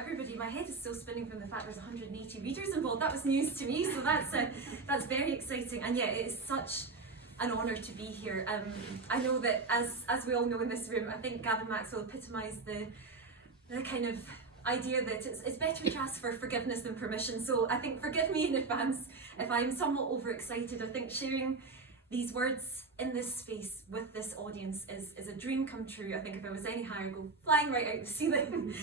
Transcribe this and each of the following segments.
everybody. My head is still spinning from the fact there's 180 readers involved. That was news to me, so that's very exciting. And yeah, it is such an honour to be here. I know that as we all know in this room, I think Gavin Maxwell epitomised the kind of idea that it's better to ask for forgiveness than permission. So I think forgive me in advance if I'm somewhat overexcited. I think sharing these words in this space with this audience is a dream come true. I think if I was any higher, I'd go flying right out the ceiling.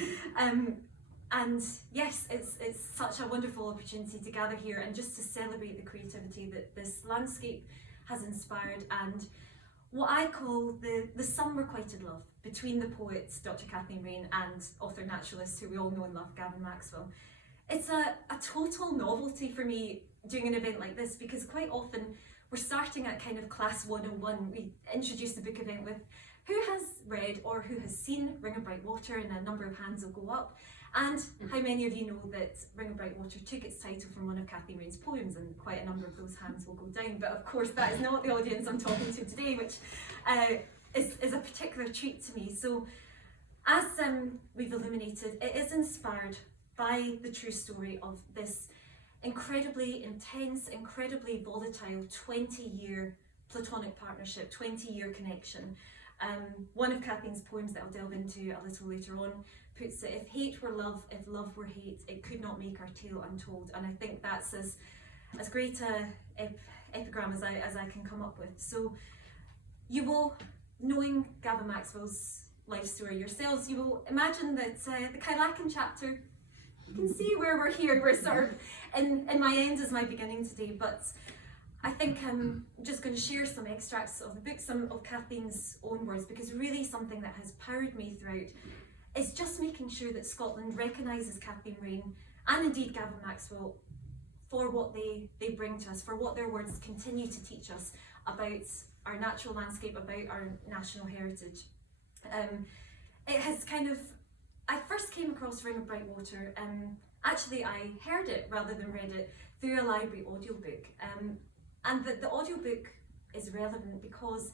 And yes, it's such a wonderful opportunity to gather here and just to celebrate the creativity that this landscape has inspired, and what I call the some-requited love between the poets Dr. Kathleen Raine and author naturalist who we all know and love, Gavin Maxwell. It's a total novelty for me doing an event like this, because quite often we're starting at kind of class 101. We introduce the book event with who has read or who has seen Ring of Bright Water, and a number of hands will go up. And how many of you know that Ring of Bright Water took its title from one of Kathleen Raine's poems, and quite a number of those hands will go down. But of course that is not the audience I'm talking to today, which is a particular treat to me. So as we've illuminated, it is inspired by the true story of this incredibly intense, incredibly volatile 20-year platonic partnership, 20-year connection. One of Kathleen's poems that I'll delve into a little later on puts it, if hate were love, if love were hate, it could not make our tale untold. And I think that's as great a epigram as I can come up with. So you will, knowing Gavin Maxwell's life story yourselves, you will imagine that the Kylakan chapter, you can see where we're here, we're sort of in my end is my beginning today, but I think I'm just going to share some extracts of the book, some of Kathleen's own words, because really something that has powered me throughout is just making sure that Scotland recognises Kathleen Raine and indeed Gavin Maxwell for what they bring to us, for what their words continue to teach us about our natural landscape, about our national heritage. It has kind of, I first came across Ring of Bright Water, actually I heard it rather than read it through a library audiobook. And the audiobook is relevant because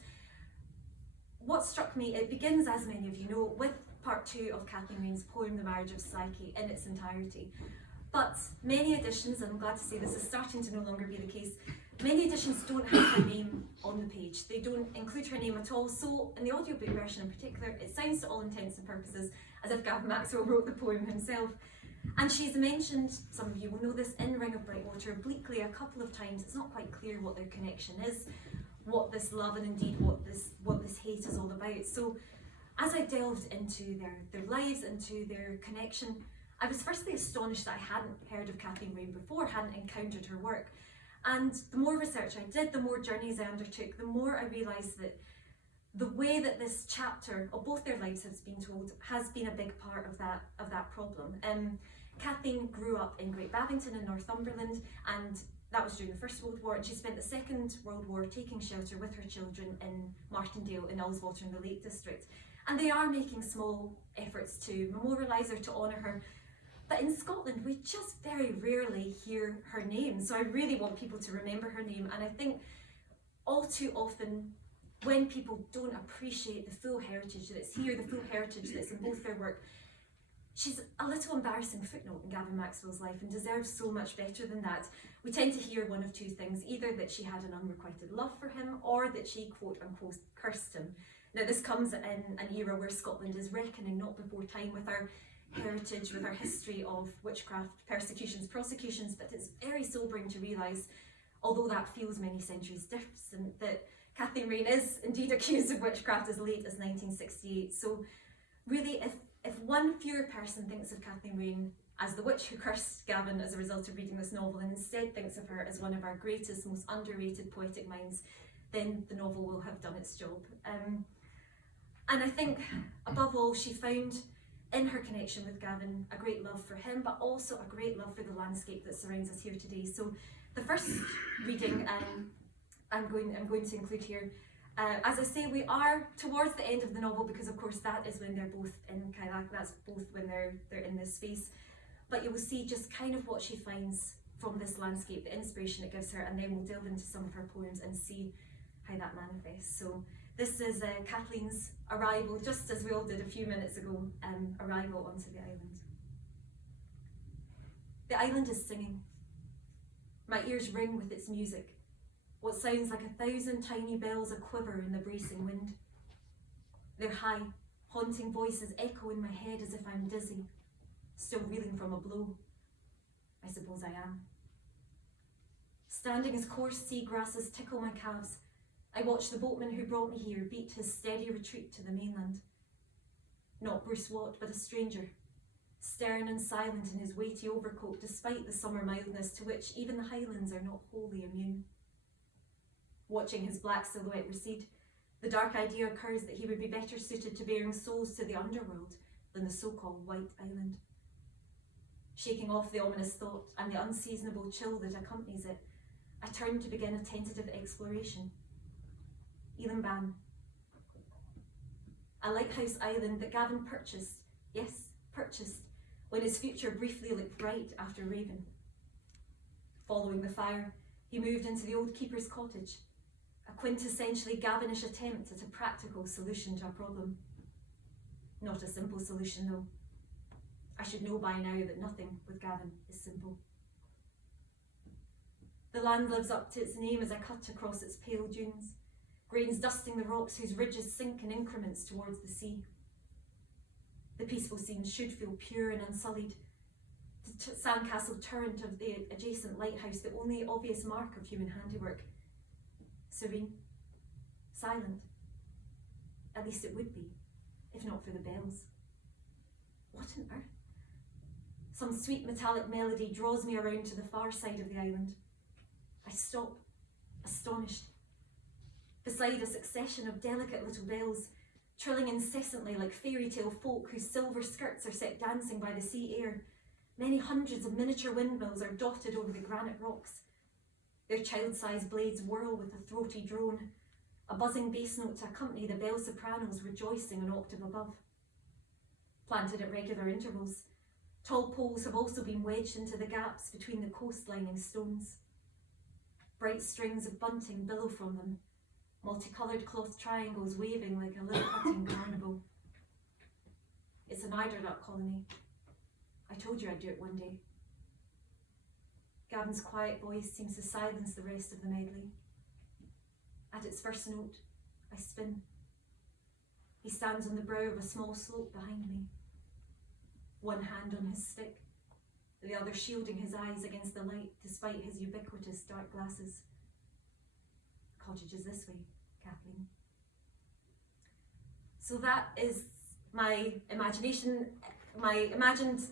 what struck me, it begins, as many of you know, with part 2 of Kathleen Raine's poem, The Marriage of Psyche, in its entirety. But many editions, and I'm glad to say this is starting to no longer be the case, many editions don't have her name on the page. They don't include her name at all. So in the audiobook version in particular, it sounds to all intents and purposes as if Gavin Maxwell wrote the poem himself. And she's mentioned, some of you will know this, in Ring of Bright Water obliquely a couple of times. It's not quite clear what their connection is, what this love and indeed what this hate is all about. So as I delved into their lives, into their connection, I was firstly astonished that I hadn't heard of Kathleen Raine before, hadn't encountered her work. And the more research I did, the more journeys I undertook, the more I realised that the way that this chapter of both their lives has been told has been a big part of that problem. Kathleen grew up in Great Babington in Northumberland, and that was during the First World War, and she spent the Second World War taking shelter with her children in Martindale in Ullswater in the Lake District. And they are making small efforts to memorialise her, to honour her. But in Scotland, we just very rarely hear her name. So I really want people to remember her name. And I think all too often, when people don't appreciate the full heritage that's here, the full heritage that's in both their work, she's a little embarrassing footnote in Gavin Maxwell's life and deserves so much better than that. We tend to hear one of two things, either that she had an unrequited love for him or that she quote unquote cursed him. Now this comes in an era where Scotland is reckoning not before time with our heritage, with our history of witchcraft, persecutions, prosecutions, but it's very sobering to realise, although that feels many centuries distant, that Kathleen Raine is indeed accused of witchcraft as late as 1968. So really, if one fewer person thinks of Kathleen Raine as the witch who cursed Gavin as a result of reading this novel and instead thinks of her as one of our greatest, most underrated poetic minds, then the novel will have done its job. And I think, above all, she found in her connection with Gavin a great love for him, but also a great love for the landscape that surrounds us here today. So the first reading I'm going to include here, as I say, we are towards the end of the novel, because of course that is when they're both in Kylakan, that's both when they're in this space. But you will see just kind of what she finds from this landscape, the inspiration it gives her, and then we'll delve into some of her poems and see how that manifests. So this is Kathleen's arrival, just as we all did a few minutes ago, arrival onto the island. The island is singing. My ears ring with its music, what sounds like 1,000 tiny bells a quiver in the bracing wind. Their high, haunting voices echo in my head as if I'm dizzy, still reeling from a blow. I suppose I am. Standing as coarse sea grasses tickle my calves, I watch the boatman who brought me here beat his steady retreat to the mainland. Not Bruce Watt, but a stranger, stern and silent in his weighty overcoat despite the summer mildness to which even the Highlands are not wholly immune. Watching his black silhouette recede, the dark idea occurs that he would be better suited to bearing souls to the underworld than the so-called White Island. Shaking off the ominous thought and the unseasonable chill that accompanies it, I turn to begin a tentative exploration. Eilean Ban, a lighthouse island that Gavin purchased, yes, purchased, when his future briefly looked bright after Raven. Following the fire, he moved into the old Keeper's Cottage, a quintessentially Gavinish attempt at a practical solution to a problem. Not a simple solution, though. I should know by now that nothing with Gavin is simple. The land lives up to its name as I cut across its pale dunes, grains dusting the rocks whose ridges sink in increments towards the sea. The peaceful scene should feel pure and unsullied. The sandcastle turret of the adjacent lighthouse, the only obvious mark of human handiwork. Serene, silent. At least it would be, if not for the bells. What on earth? Some sweet metallic melody draws me around to the far side of the island. I stop, astonished. Beside a succession of delicate little bells, trilling incessantly like fairy tale folk whose silver skirts are set dancing by the sea air, many hundreds of miniature windmills are dotted over the granite rocks. Their child-sized blades whirl with a throaty drone, a buzzing bass note to accompany the bell sopranos rejoicing an octave above. Planted at regular intervals, tall poles have also been wedged into the gaps between the coast-lining stones. Bright strings of bunting billow from them, multicoloured cloth triangles waving like a Lilliputian carnival. It's an eider duck colony. I told you I'd do it one day. Gavin's quiet voice seems to silence the rest of the medley. At its first note, I spin. He stands on the brow of a small slope behind me, one hand on his stick, the other shielding his eyes against the light despite his ubiquitous dark glasses. The cottage is this way, Kathleen. So that is my imagined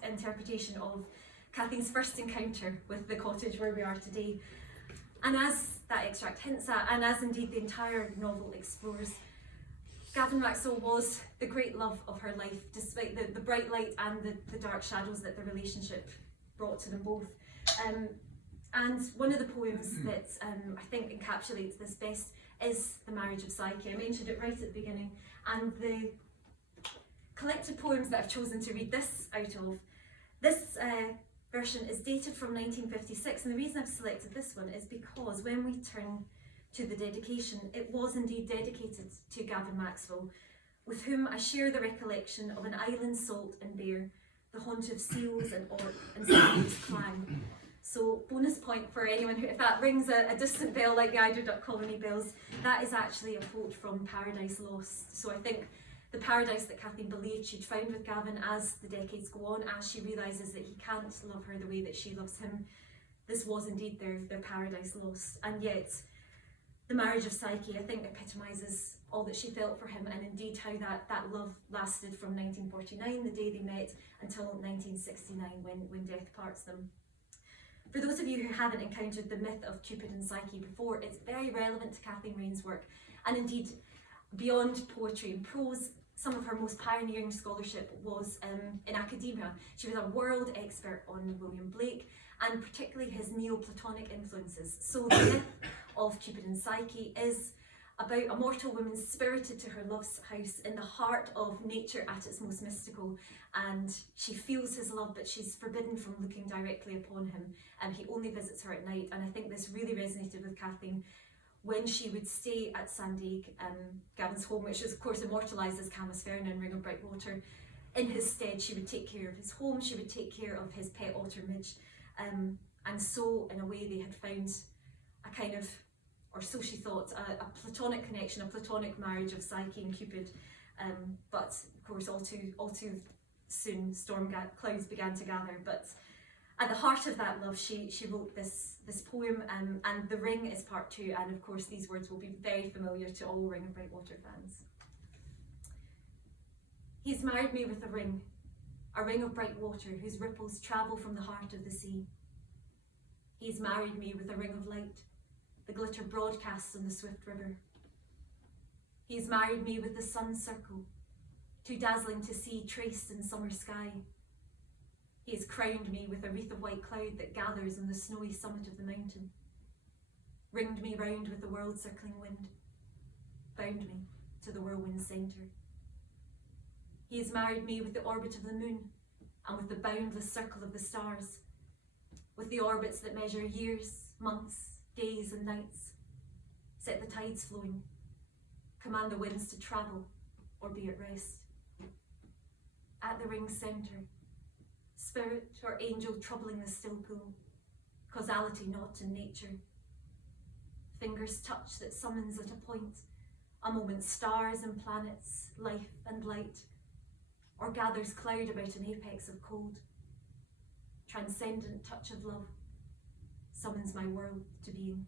interpretation of Kathleen's first encounter with the cottage where we are today. And as that extract hints at, and as indeed the entire novel explores, Gavin Maxwell was the great love of her life, despite the bright light and the dark shadows that the relationship brought to them both. And one of the poems that I think encapsulates this best is The Marriage of Psyche. I mentioned it right at the beginning, and the collected poems that I've chosen to read this out of, this version is dated from 1956, and the reason I've selected this one is because when we turn to the dedication, it was indeed dedicated to Gavin Maxwell, with whom I share the recollection of an island salt and bare, the haunt of seals and orc and sailors' clang. So bonus point for anyone who, if that rings a distant bell like the eider duck colony bells, that is actually a quote from Paradise Lost. So I think the paradise that Kathleen believed she'd found with Gavin as the decades go on, as she realises that he can't love her the way that she loves him, this was indeed their paradise lost. And yet, the marriage of Psyche, I think, epitomises all that she felt for him, and indeed how that love lasted from 1949, the day they met, until 1969 when death parts them. For those of you who haven't encountered the myth of Cupid and Psyche before, it's very relevant to Kathleen Raine's work, and indeed beyond poetry and prose, some of her most pioneering scholarship was in academia. She was a world expert on William Blake, and particularly his Neoplatonic influences. So the myth of Cupid and Psyche is about a mortal woman spirited to her love's house in the heart of nature at its most mystical, and she feels his love, but she's forbidden from looking directly upon him, and he only visits her at night. And I think this really resonated with Kathleen when she would stay at Sandaig, Gavin's home, which is of course immortalised as Camas Ferna and Ring of Bright Water. In his stead, she would take care of his home, she would take care of his pet otter Midge, And so, in a way, they had found a kind of, or so she thought, a platonic connection, a platonic marriage of Psyche and Cupid. But of course, all too soon, storm clouds began to gather. But at the heart of that love, she wrote this poem, and The Ring is part 2. And of course, these words will be very familiar to all Ring of Brightwater fans. He's married me with a ring of bright water whose ripples travel from the heart of the sea. He's married me with a ring of light, the glitter broadcasts on the swift river. He's married me with the sun's circle, too dazzling to see traced in summer sky. He has crowned me with a wreath of white cloud that gathers on the snowy summit of the mountain, ringed me round with the world-circling wind, bound me to the whirlwind's centre. He has married me with the orbit of the moon and with the boundless circle of the stars, with the orbits that measure years, months, days and nights, set the tides flowing, command the winds to travel or be at rest. At the ring's centre, spirit or angel troubling the still pool, causality not in nature. Fingers touch that summons at a point, a moment stars and planets, life and light, or gathers cloud about an apex of cold. Transcendent touch of love summons my world to being.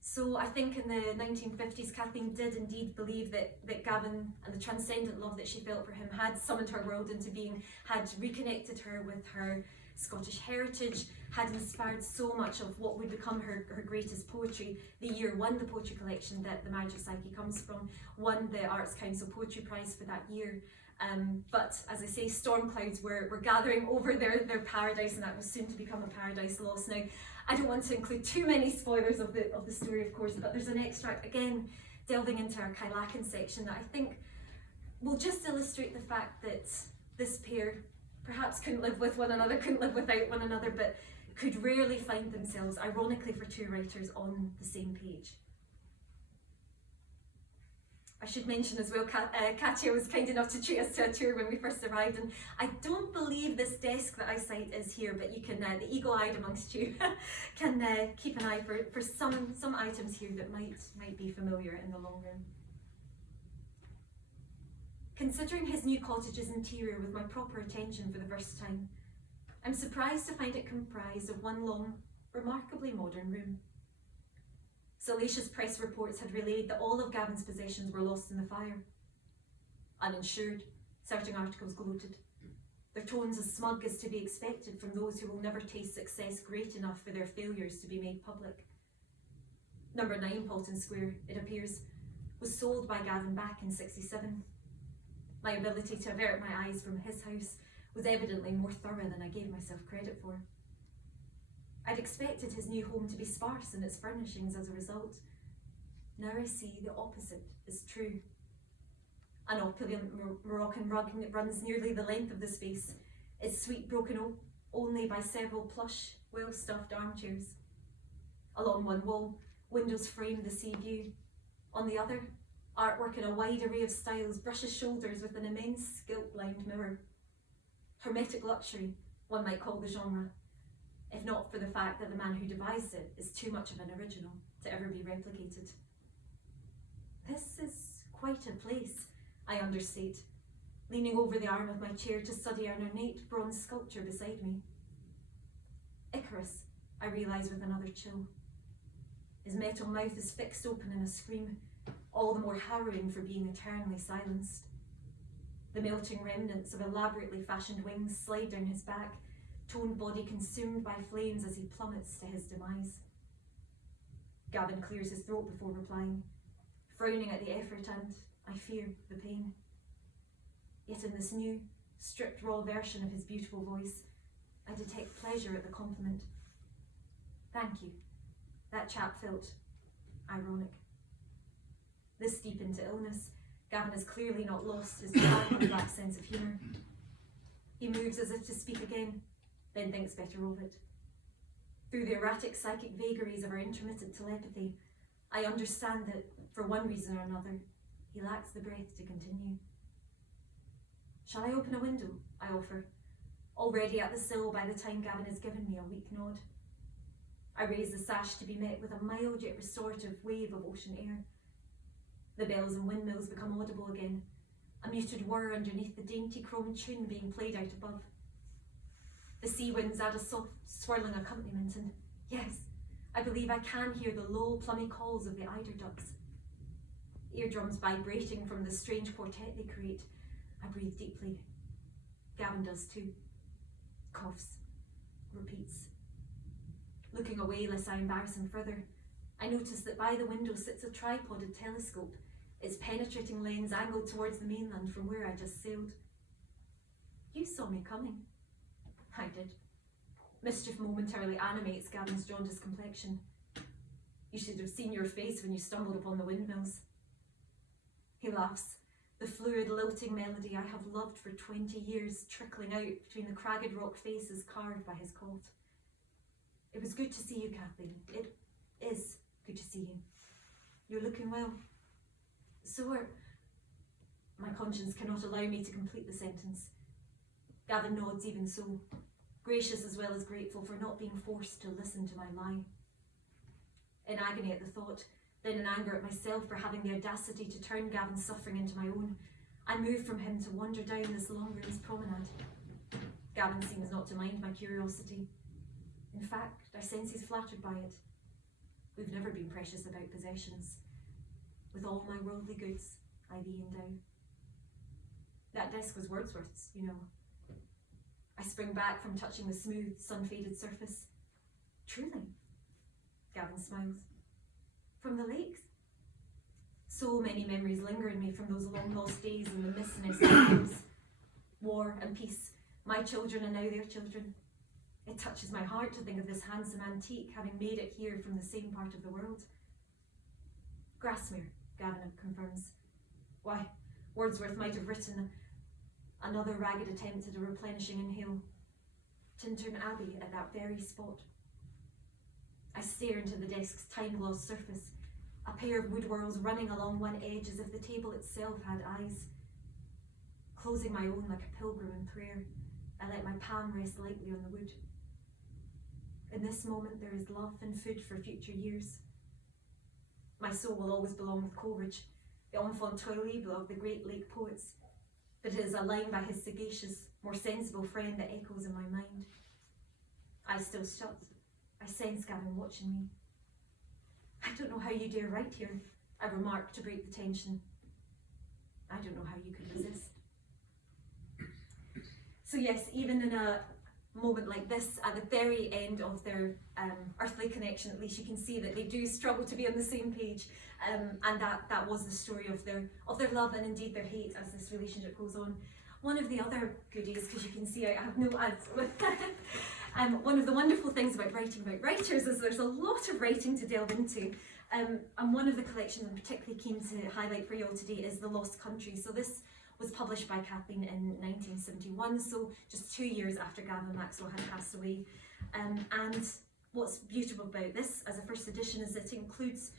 So I think in the 1950s, Kathleen did indeed believe that Gavin and the transcendent love that she felt for him had summoned her world into being, had reconnected her with her Scottish heritage, had inspired so much of what would become her greatest poetry. The year won the poetry collection that The Marriage of Psyche comes from, won the Arts Council Poetry Prize for that year. But as I say, storm clouds were gathering over their paradise, and that was soon to become a paradise lost. Now, I don't want to include too many spoilers of the story, of course, but there's an extract, again, delving into our Kylakan section that I think will just illustrate the fact that this pair perhaps couldn't live with one another, couldn't live without one another, but could rarely find themselves, ironically for two writers, on the same page. I should mention as well, Katya was kind enough to treat us to a tour when we first arrived, and I don't believe this desk that I cite is here, but you can, the eagle-eyed amongst you, can keep an eye for some items here that might be familiar in the long run. Considering his new cottage's interior with my proper attention for the first time, I'm surprised to find it comprised of one long, remarkably modern room. Salacious press reports had relayed that all of Gavin's possessions were lost in the fire. Uninsured, certain articles gloated, their tones as smug as to be expected from those who will never taste success great enough for their failures to be made public. Number 9 Paulton Square, it appears, was sold by Gavin back in '67. My ability to avert my eyes from his house was evidently more thorough than I gave myself credit for. I'd expected his new home to be sparse in its furnishings as a result. Now I see the opposite is true. An opulent Moroccan rug that runs nearly the length of the space, its suite broken only by several plush, well-stuffed armchairs. Along one wall, windows frame the sea view. On the other, artwork in a wide array of styles brushes shoulders with an immense gilt-lined mirror. Hermetic luxury, one might call the genre, if not for the fact that the man who devised it is too much of an original to ever be replicated. This is quite a place, I understate, leaning over the arm of my chair to study an ornate bronze sculpture beside me. Icarus, I realise with another chill. His metal mouth is fixed open in a scream, all the more harrowing for being eternally silenced. The melting remnants of elaborately fashioned wings slide down his back, toned body consumed by flames as he plummets to his demise. Gavin clears his throat before replying, frowning at the effort and, I fear, the pain. Yet in this new, stripped raw version of his beautiful voice, I detect pleasure at the compliment. Thank you. That chap felt ironic. This deep into illness, Gavin has clearly not lost his black sense of humour. He moves as if to speak again, then thinks better of it. Through the erratic psychic vagaries of our intermittent telepathy, I understand that, for one reason or another, he lacks the breath to continue. Shall I open a window? I offer, already at the sill by the time Gavin has given me a weak nod. I raise the sash to be met with a mild yet restorative wave of ocean air. The bells and windmills become audible again, a muted whir underneath the dainty chrome tune being played out above. The sea winds add a soft, swirling accompaniment, and yes, I believe I can hear the low, plummy calls of the eider ducks. Eardrums vibrating from the strange quartet they create. I breathe deeply. Gavin does too. Coughs. Repeats. Looking away lest I embarrass him further, I notice that by the window sits a tripoded telescope, its penetrating lens angled towards the mainland from where I just sailed. You saw me coming. I did. Mischief momentarily animates Gavin's jaundiced complexion. You should have seen your face when you stumbled upon the windmills. He laughs, the fluid, lilting melody I have loved for 20 years trickling out between the cragged rock faces carved by his colt. It was good to see you, Kathleen. It is good to see you. You're looking well. So are... My conscience cannot allow me to complete the sentence. Gavin nods even so, gracious as well as grateful for not being forced to listen to my lie. In agony at the thought, then in anger at myself for having the audacity to turn Gavin's suffering into my own, I move from him to wander down this long room's promenade. Gavin seems not to mind my curiosity. In fact, I sense he's flattered by it. We've never been precious about possessions. With all my worldly goods, I thee endow. That desk was Wordsworth's, you know. I spring back from touching the smooth, sun-faded surface. Truly? Gavin smiles. From the lakes? So many memories linger in me from those long-lost days in the mistiness of times. War and peace, my children and now their children. It touches my heart to think of this handsome antique having made it here from the same part of the world. Grasmere, Gavin confirms. Why, Wordsworth might have written another ragged attempt at a replenishing inhale. Tintern Abbey at that very spot. I stare into the desk's time-glossed surface, a pair of wood whorls running along one edge as if the table itself had eyes. Closing my own like a pilgrim in prayer, I let my palm rest lightly on the wood. In this moment there is love and food for future years. My soul will always belong with Coleridge, the enfant terrible of the great lake poets, but it is a line by his sagacious, more sensible friend that echoes in my mind. Eyes still shut, I sense Gavin watching me. I don't know how you dare write here, I remark to break the tension. I don't know how you could resist. So yes, even in a moment like this, at the very end of their earthly connection, at least you can see that they do struggle to be on the same page, and that was the story of their love and indeed their hate as this relationship goes on. One of the other goodies, because you can see I have no ads, one of the wonderful things about writing about writers is there's a lot of writing to delve into, and one of the collections I'm particularly keen to highlight for you all today is The Lost Country. So this was published by Kathleen in 1971, so just 2 years after Gavin Maxwell had passed away. And what's beautiful about this as a first edition is that it includes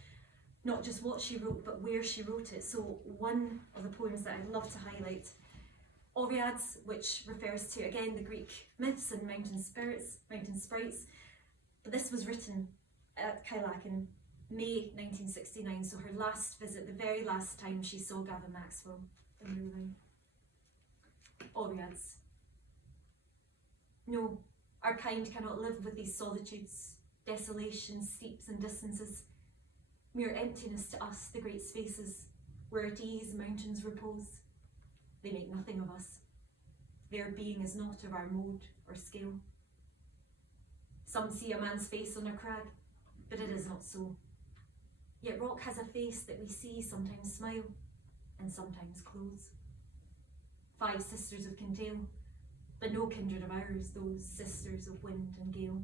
not just what she wrote, but where she wrote it. So one of the poems that I'd love to highlight, Oreads, which refers to, again, the Greek myths and mountain sprites. But this was written at Eilean in May 1969, so her last visit, the very last time she saw Gavin Maxwell. Oreads. No, our kind cannot live with these solitudes, desolations, steeps and distances. Mere emptiness to us, the great spaces, where at ease mountains repose. They make nothing of us. Their being is not of our mode or scale. Some see a man's face on a crag, but it is not so. Yet rock has a face that we see sometimes smile, and sometimes close. 5 sisters of Kintail, but no kindred of ours, those sisters of wind and gale.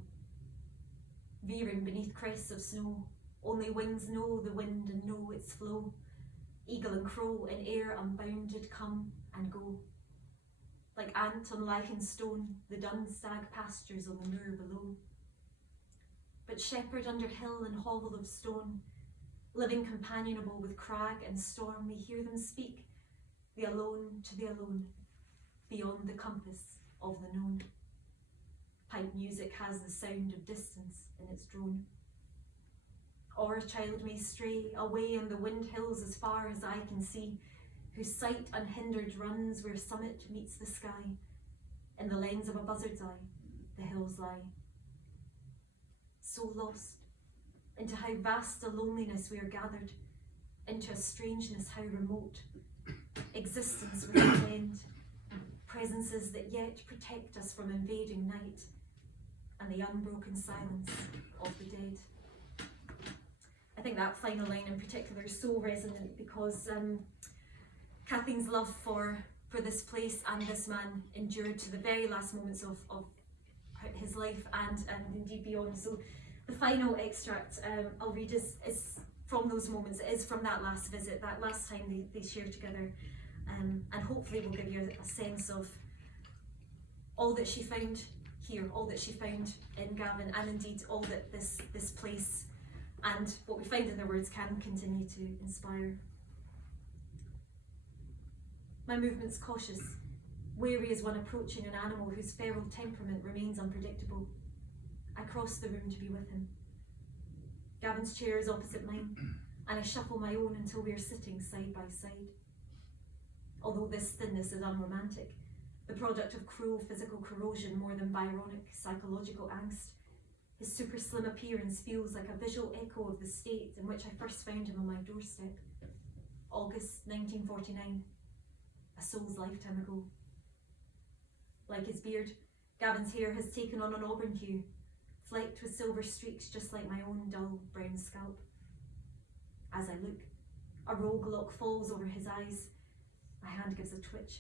Veering beneath crests of snow, only wings know the wind and know its flow. Eagle and crow in air unbounded come and go. Like ant on lichened stone, the dun stag pastures on the moor below. But shepherd under hill and hovel of stone, living companionable with crag and storm, we hear them speak, the alone to the alone, beyond the compass of the known. Pipe music has the sound of distance in its drone. Or a child may stray away on the wind hills as far as I can see, whose sight unhindered runs where summit meets the sky. In the lens of a buzzard's eye, the hills lie. So lost, into how vast a loneliness we are gathered, into a strangeness how remote, existence without end, presences that yet protect us from invading night, and the unbroken silence of the dead. I think that final line in particular is so resonant because Kathleen's love for this place and this man endured to the very last moments of his life and indeed beyond. So the final extract I'll read is from those moments. It is from that last visit, that last time they shared together, and hopefully will give you a sense of all that she found here, all that she found in Gavin, and indeed all that this place and what we find in their words can continue to inspire. My movement's cautious, wary as one approaching an animal whose feral temperament remains unpredictable. I cross the room to be with him. Gavin's chair is opposite mine, and I shuffle my own until we are sitting side by side. Although this thinness is unromantic, the product of cruel physical corrosion more than Byronic psychological angst, his super slim appearance feels like a visual echo of the state in which I first found him on my doorstep. August 1949, a soul's lifetime ago. Like his beard, Gavin's hair has taken on an auburn hue, flecked with silver streaks just like my own dull brown scalp. As I look, a rogue lock falls over his eyes. My hand gives a twitch,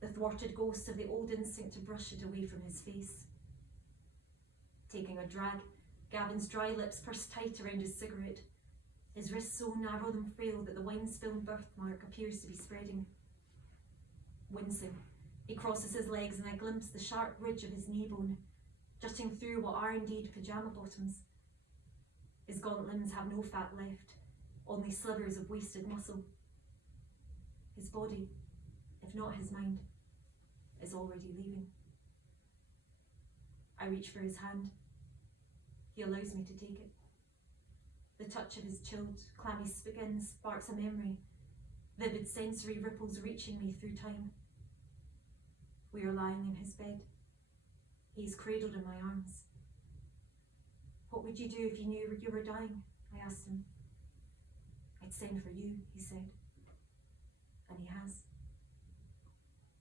the thwarted ghost of the old instinct to brush it away from his face. Taking a drag, Gavin's dry lips purse tight around his cigarette, his wrists so narrow and frail that the wine-spilled birthmark appears to be spreading. Wincing, he crosses his legs and I glimpse the sharp ridge of his knee bone, jutting through what are indeed pyjama bottoms. His gaunt limbs have no fat left, only slivers of wasted muscle. His body, if not his mind, is already leaving. I reach for his hand. He allows me to take it. The touch of his chilled, clammy skin sparks a memory, vivid sensory ripples reaching me through time. We are lying in his bed. He is cradled in my arms. What would you do if you knew you were dying? I asked him. I'd send for you, he said. And he has.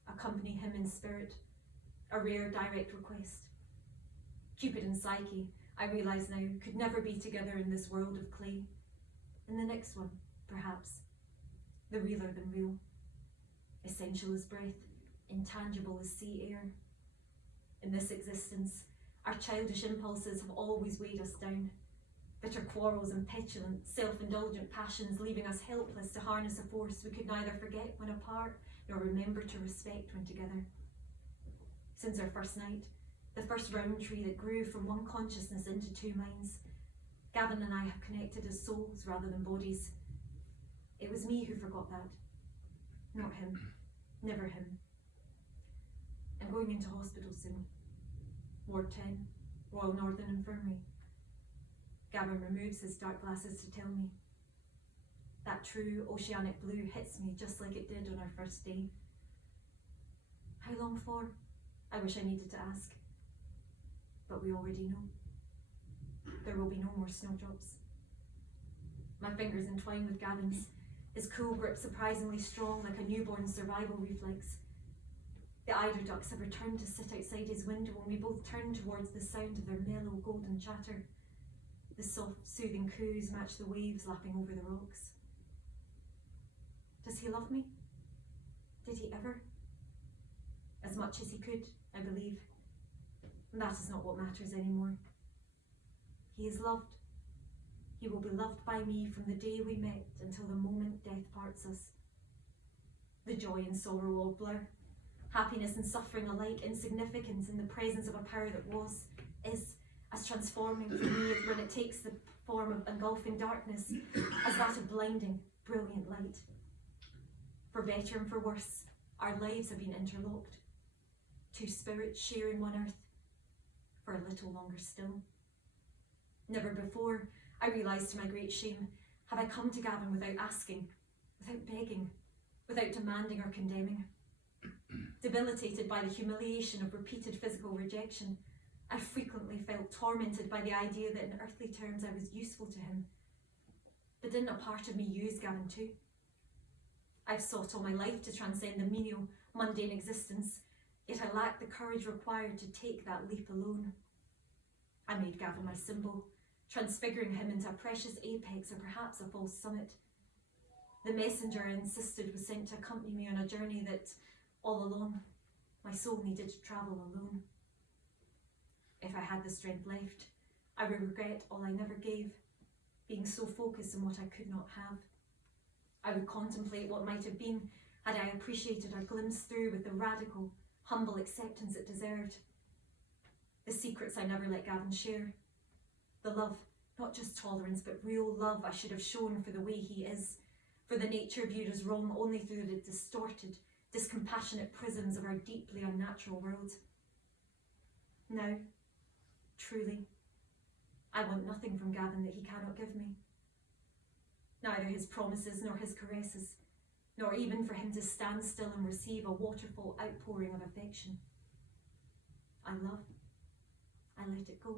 Accompany him in spirit, a rare direct request. Cupid and Psyche, I realise now, could never be together in this world of clay. In the next one, perhaps, the realer than real. Essential as breath, intangible as sea air. In this existence, our childish impulses have always weighed us down. Bitter quarrels and petulant, self-indulgent passions leaving us helpless to harness a force we could neither forget when apart nor remember to respect when together. Since our first night, the first round tree that grew from one consciousness into two minds, Gavin and I have connected as souls rather than bodies. It was me who forgot that, not him, never him. I'm going into hospital soon. Ward 10, Royal Northern Infirmary. Gavin removes his dark glasses to tell me. That true oceanic blue hits me just like it did on our first day. How long for? I wish I needed to ask. But we already know. There will be no more snowdrops. My fingers entwine with Gavin's, his cool grip surprisingly strong like a newborn survival reflex. The eider ducks have returned to sit outside his window and we both turn towards the sound of their mellow golden chatter. The soft, soothing coos match the waves lapping over the rocks. Does he love me? Did he ever? As much as he could, I believe. And that is not what matters anymore. He is loved. He will be loved by me from the day we met until the moment death parts us. The joy and sorrow all blur. Happiness and suffering alike insignificant in the presence of a power that was, is, as transforming for me when it takes the form of engulfing darkness as that of blinding, brilliant light. For better and for worse, our lives have been interlocked. Two spirits sharing one earth, for a little longer still. Never before, I realised to my great shame, have I come to Gavin without asking, without begging, without demanding or condemning. Debilitated by the humiliation of repeated physical rejection, I frequently felt tormented by the idea that in earthly terms I was useful to him. But didn't a part of me use Gavin too? I've sought all my life to transcend the menial, mundane existence, yet I lacked the courage required to take that leap alone. I made Gavin my symbol, transfiguring him into a precious apex or perhaps a false summit. The messenger I insisted was sent to accompany me on a journey that, all along, my soul needed to travel alone. If I had the strength left, I would regret all I never gave, being so focused on what I could not have. I would contemplate what might have been had I appreciated or glimpsed through with the radical, humble acceptance it deserved. The secrets I never let Gavin share. The love, not just tolerance, but real love I should have shown for the way he is, for the nature viewed as wrong only through the distorted, discompassionate prisms of our deeply unnatural world. Now, truly, I want nothing from Gavin that he cannot give me. Neither his promises nor his caresses, nor even for him to stand still and receive a waterfall outpouring of affection. I love. I let it go.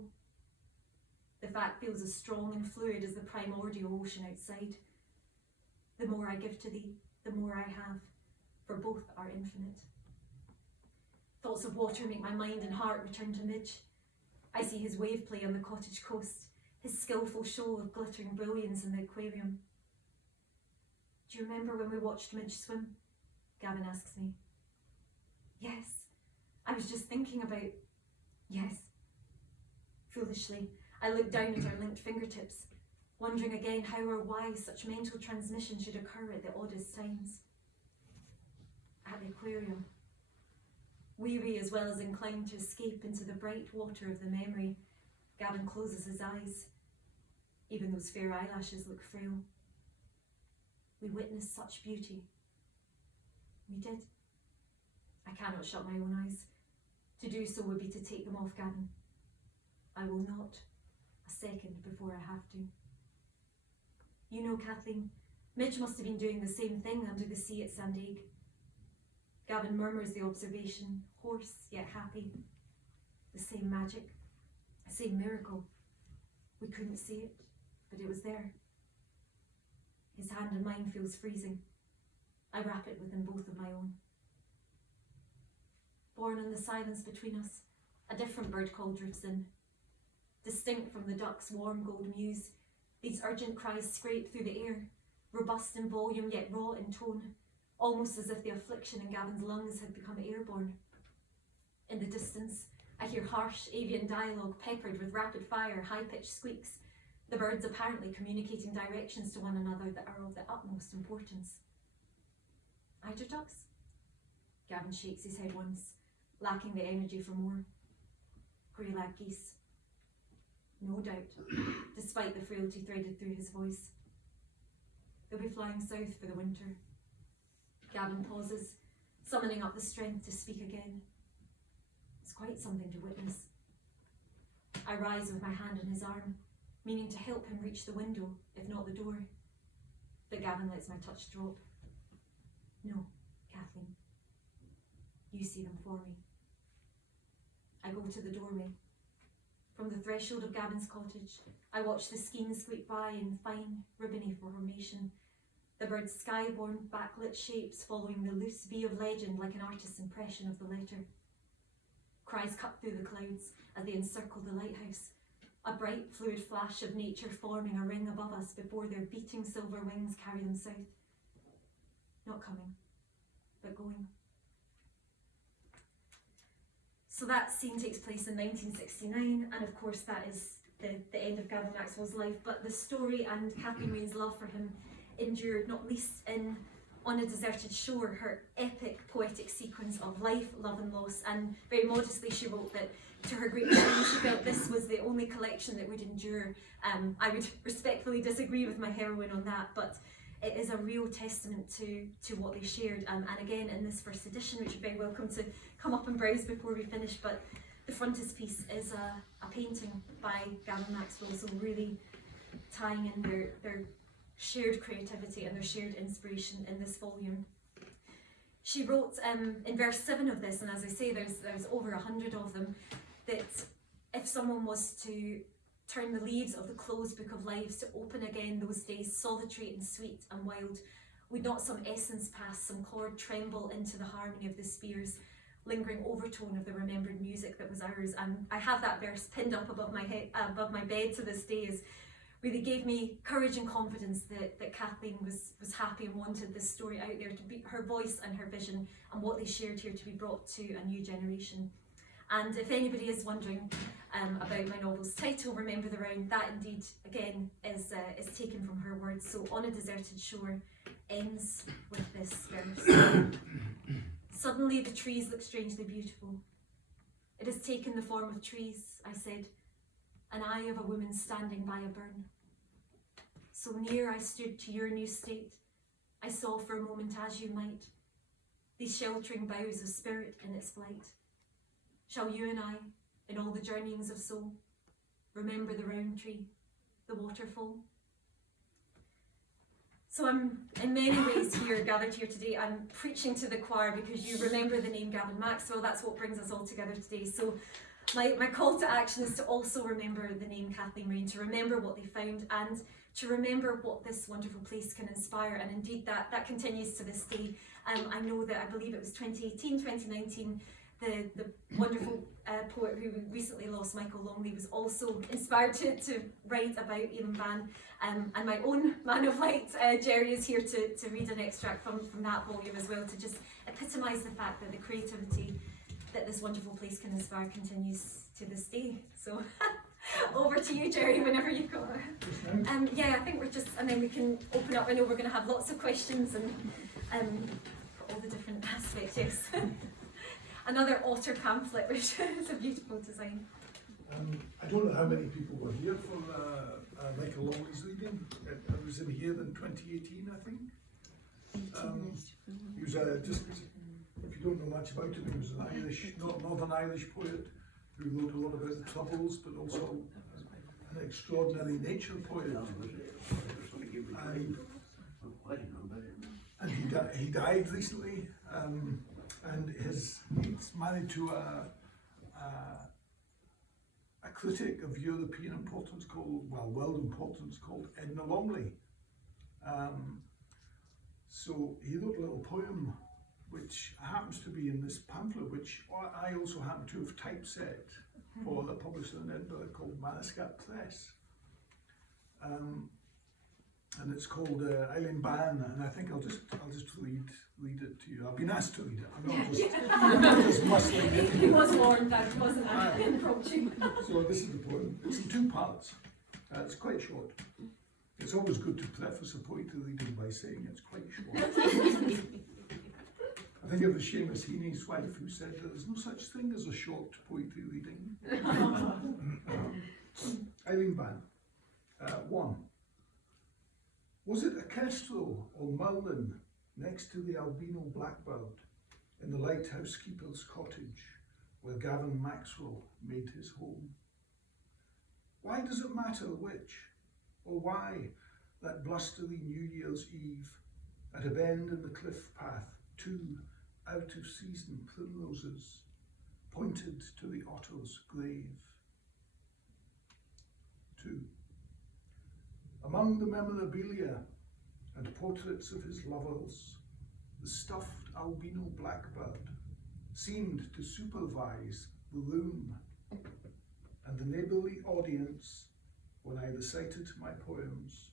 The fact feels as strong and fluid as the primordial ocean outside. The more I give to thee, the more I have, for both are infinite. Thoughts of water make my mind and heart return to Midge. I see his wave play on the cottage coast, his skillful show of glittering brilliance in the aquarium. Do you remember when we watched Midge swim? Gavin asks me. Yes, I was just thinking about... Yes. Foolishly, I look down at our linked fingertips, wondering again how or why such mental transmission should occur at the oddest times. At the aquarium, weary as well as inclined to escape into the bright water of the memory, Gavin closes his eyes. Even those fair eyelashes look frail. We witnessed such beauty. We did. I cannot shut my own eyes. To do so would be to take them off, Gavin. I will not, a second before I have to. You know, Kathleen, Midge must have been doing the same thing under the sea at Sandaig. Gavin murmurs the observation, hoarse yet happy. The same magic, the same miracle. We couldn't see it, but it was there. His hand in mine feels freezing. I wrap it within both of my own. Born in the silence between us, a different bird call drifts in. Distinct from the duck's warm gold mews, these urgent cries scrape through the air, robust in volume yet raw in tone, almost as if the affliction in Gavin's lungs had become airborne. In the distance, I hear harsh avian dialogue peppered with rapid-fire, high-pitched squeaks, the birds apparently communicating directions to one another that are of the utmost importance. Eider ducks? Gavin shakes his head once, lacking the energy for more. Grey-lag geese. No doubt, despite the frailty threaded through his voice. They'll be flying south for the winter. Gavin pauses, summoning up the strength to speak again. It's quite something to witness. I rise with my hand on his arm, meaning to help him reach the window, if not the door. But Gavin lets my touch drop. No, Kathleen. You see them for me. I go to the doorway. From the threshold of Gavin's cottage, I watch the skein squeak by in fine, ribbony formation, the bird's skyborne, backlit shapes following the loose V of legend like an artist's impression of the letter. Cries cut through the clouds as they encircle the lighthouse, a bright, fluid flash of nature forming a ring above us before their beating silver wings carry them south. Not coming, but going. So that scene takes place in 1969, and of course that is the end of Gavin Maxwell's life, but the story and Kathleen Raine's love for him endured, not least in On a Deserted Shore, her epic poetic sequence of life, love and loss, and very modestly she wrote that to her great shame she felt this was the only collection that would endure. I would respectfully disagree with my heroine on that, but it is a real testament to what they shared, and again in this first edition, which you're very welcome to come up and browse before we finish, but The frontispiece is a painting by Gavin Maxwell, so really tying in their shared creativity and their shared inspiration in this volume. She wrote in verse 7 of this, and as I say, there's over 100 of them, that if someone was to turn the leaves of the closed book of lives to open again those days, solitary and sweet and wild, would not some essence pass, some chord tremble into the harmony of the spears, lingering overtone of the remembered music that was ours? And I have that verse pinned up above my head, above my bed to this day, as really gave me courage and confidence that Kathleen was happy and wanted this story out there to be her voice and her vision and what they shared here to be brought to a new generation. And if anybody is wondering about my novel's title, Remember the Rowan, that indeed, again, is taken from her words. So, on a deserted shore ends with this verse. Suddenly the trees look strangely beautiful. It has taken the form of trees, I said, an eye of a woman standing by a burn. So near I stood to your new state, I saw for a moment as you might, these sheltering boughs of spirit in its flight. Shall you and I, in all the journeyings of soul, remember the round tree, the waterfall? So I'm in many ways gathered here today. I'm preaching to the choir because you remember the name Gavin Maxwell. That's what brings us all together today. So my call to action is to also remember the name Kathleen Raine, to remember what they found and to remember what this wonderful place can inspire. And indeed that continues to this day. I know that I believe it was 2018, 2019, the wonderful poet who we recently lost, Michael Longley, was also inspired to write about Eilean Ban. And my own man of light, Jerry, is here to read an extract from that volume as well, to just epitomise the fact that the creativity that this wonderful place can inspire continues to this day. So over to you, Jerry, whenever you go. Yeah, I think we're just, and then we can open up. I know we're going to have lots of questions and for all the different aspects, yes. Another otter pamphlet, which is a beautiful design. I don't know how many people were here for Michael Longley's reading. I was in here in 2018, I think. He was just, if you don't know much about him, he was an Irish, Northern Irish poet who wrote a lot about the Troubles, but also an extraordinary nature poet. And he died recently, and he's married to a critic of European importance called, well, world importance, called Edna Longley. So he wrote a little poem which happens to be in this pamphlet, which I also happen to have typeset for the publisher in Edinburgh called Manuscat Press. And it's called Eilean Ban, and I think I'll just read it to you. I've been asked to read it. I'm not just mustling it. He was warned that it wasn't actually approaching. So this is the poem. It's in 2 parts. It's quite short. It's always good to preface a poetry reading by saying it's quite short. I think it was Seamus Heaney's wife who said there is no such thing as a short poetry reading. Eilean Ban. 1. Was it a kestrel or merlin next to the albino blackbird in the Lighthouse Keepers Cottage where Gavin Maxwell made his home? Why does it matter which, or why that blustery New Year's Eve at a bend in the cliff path 2 out-of-season primroses pointed to the otter's grave? 2. Among the memorabilia and portraits of his lovers, the stuffed albino blackbird seemed to supervise the room and the neighbourly audience when I recited my poems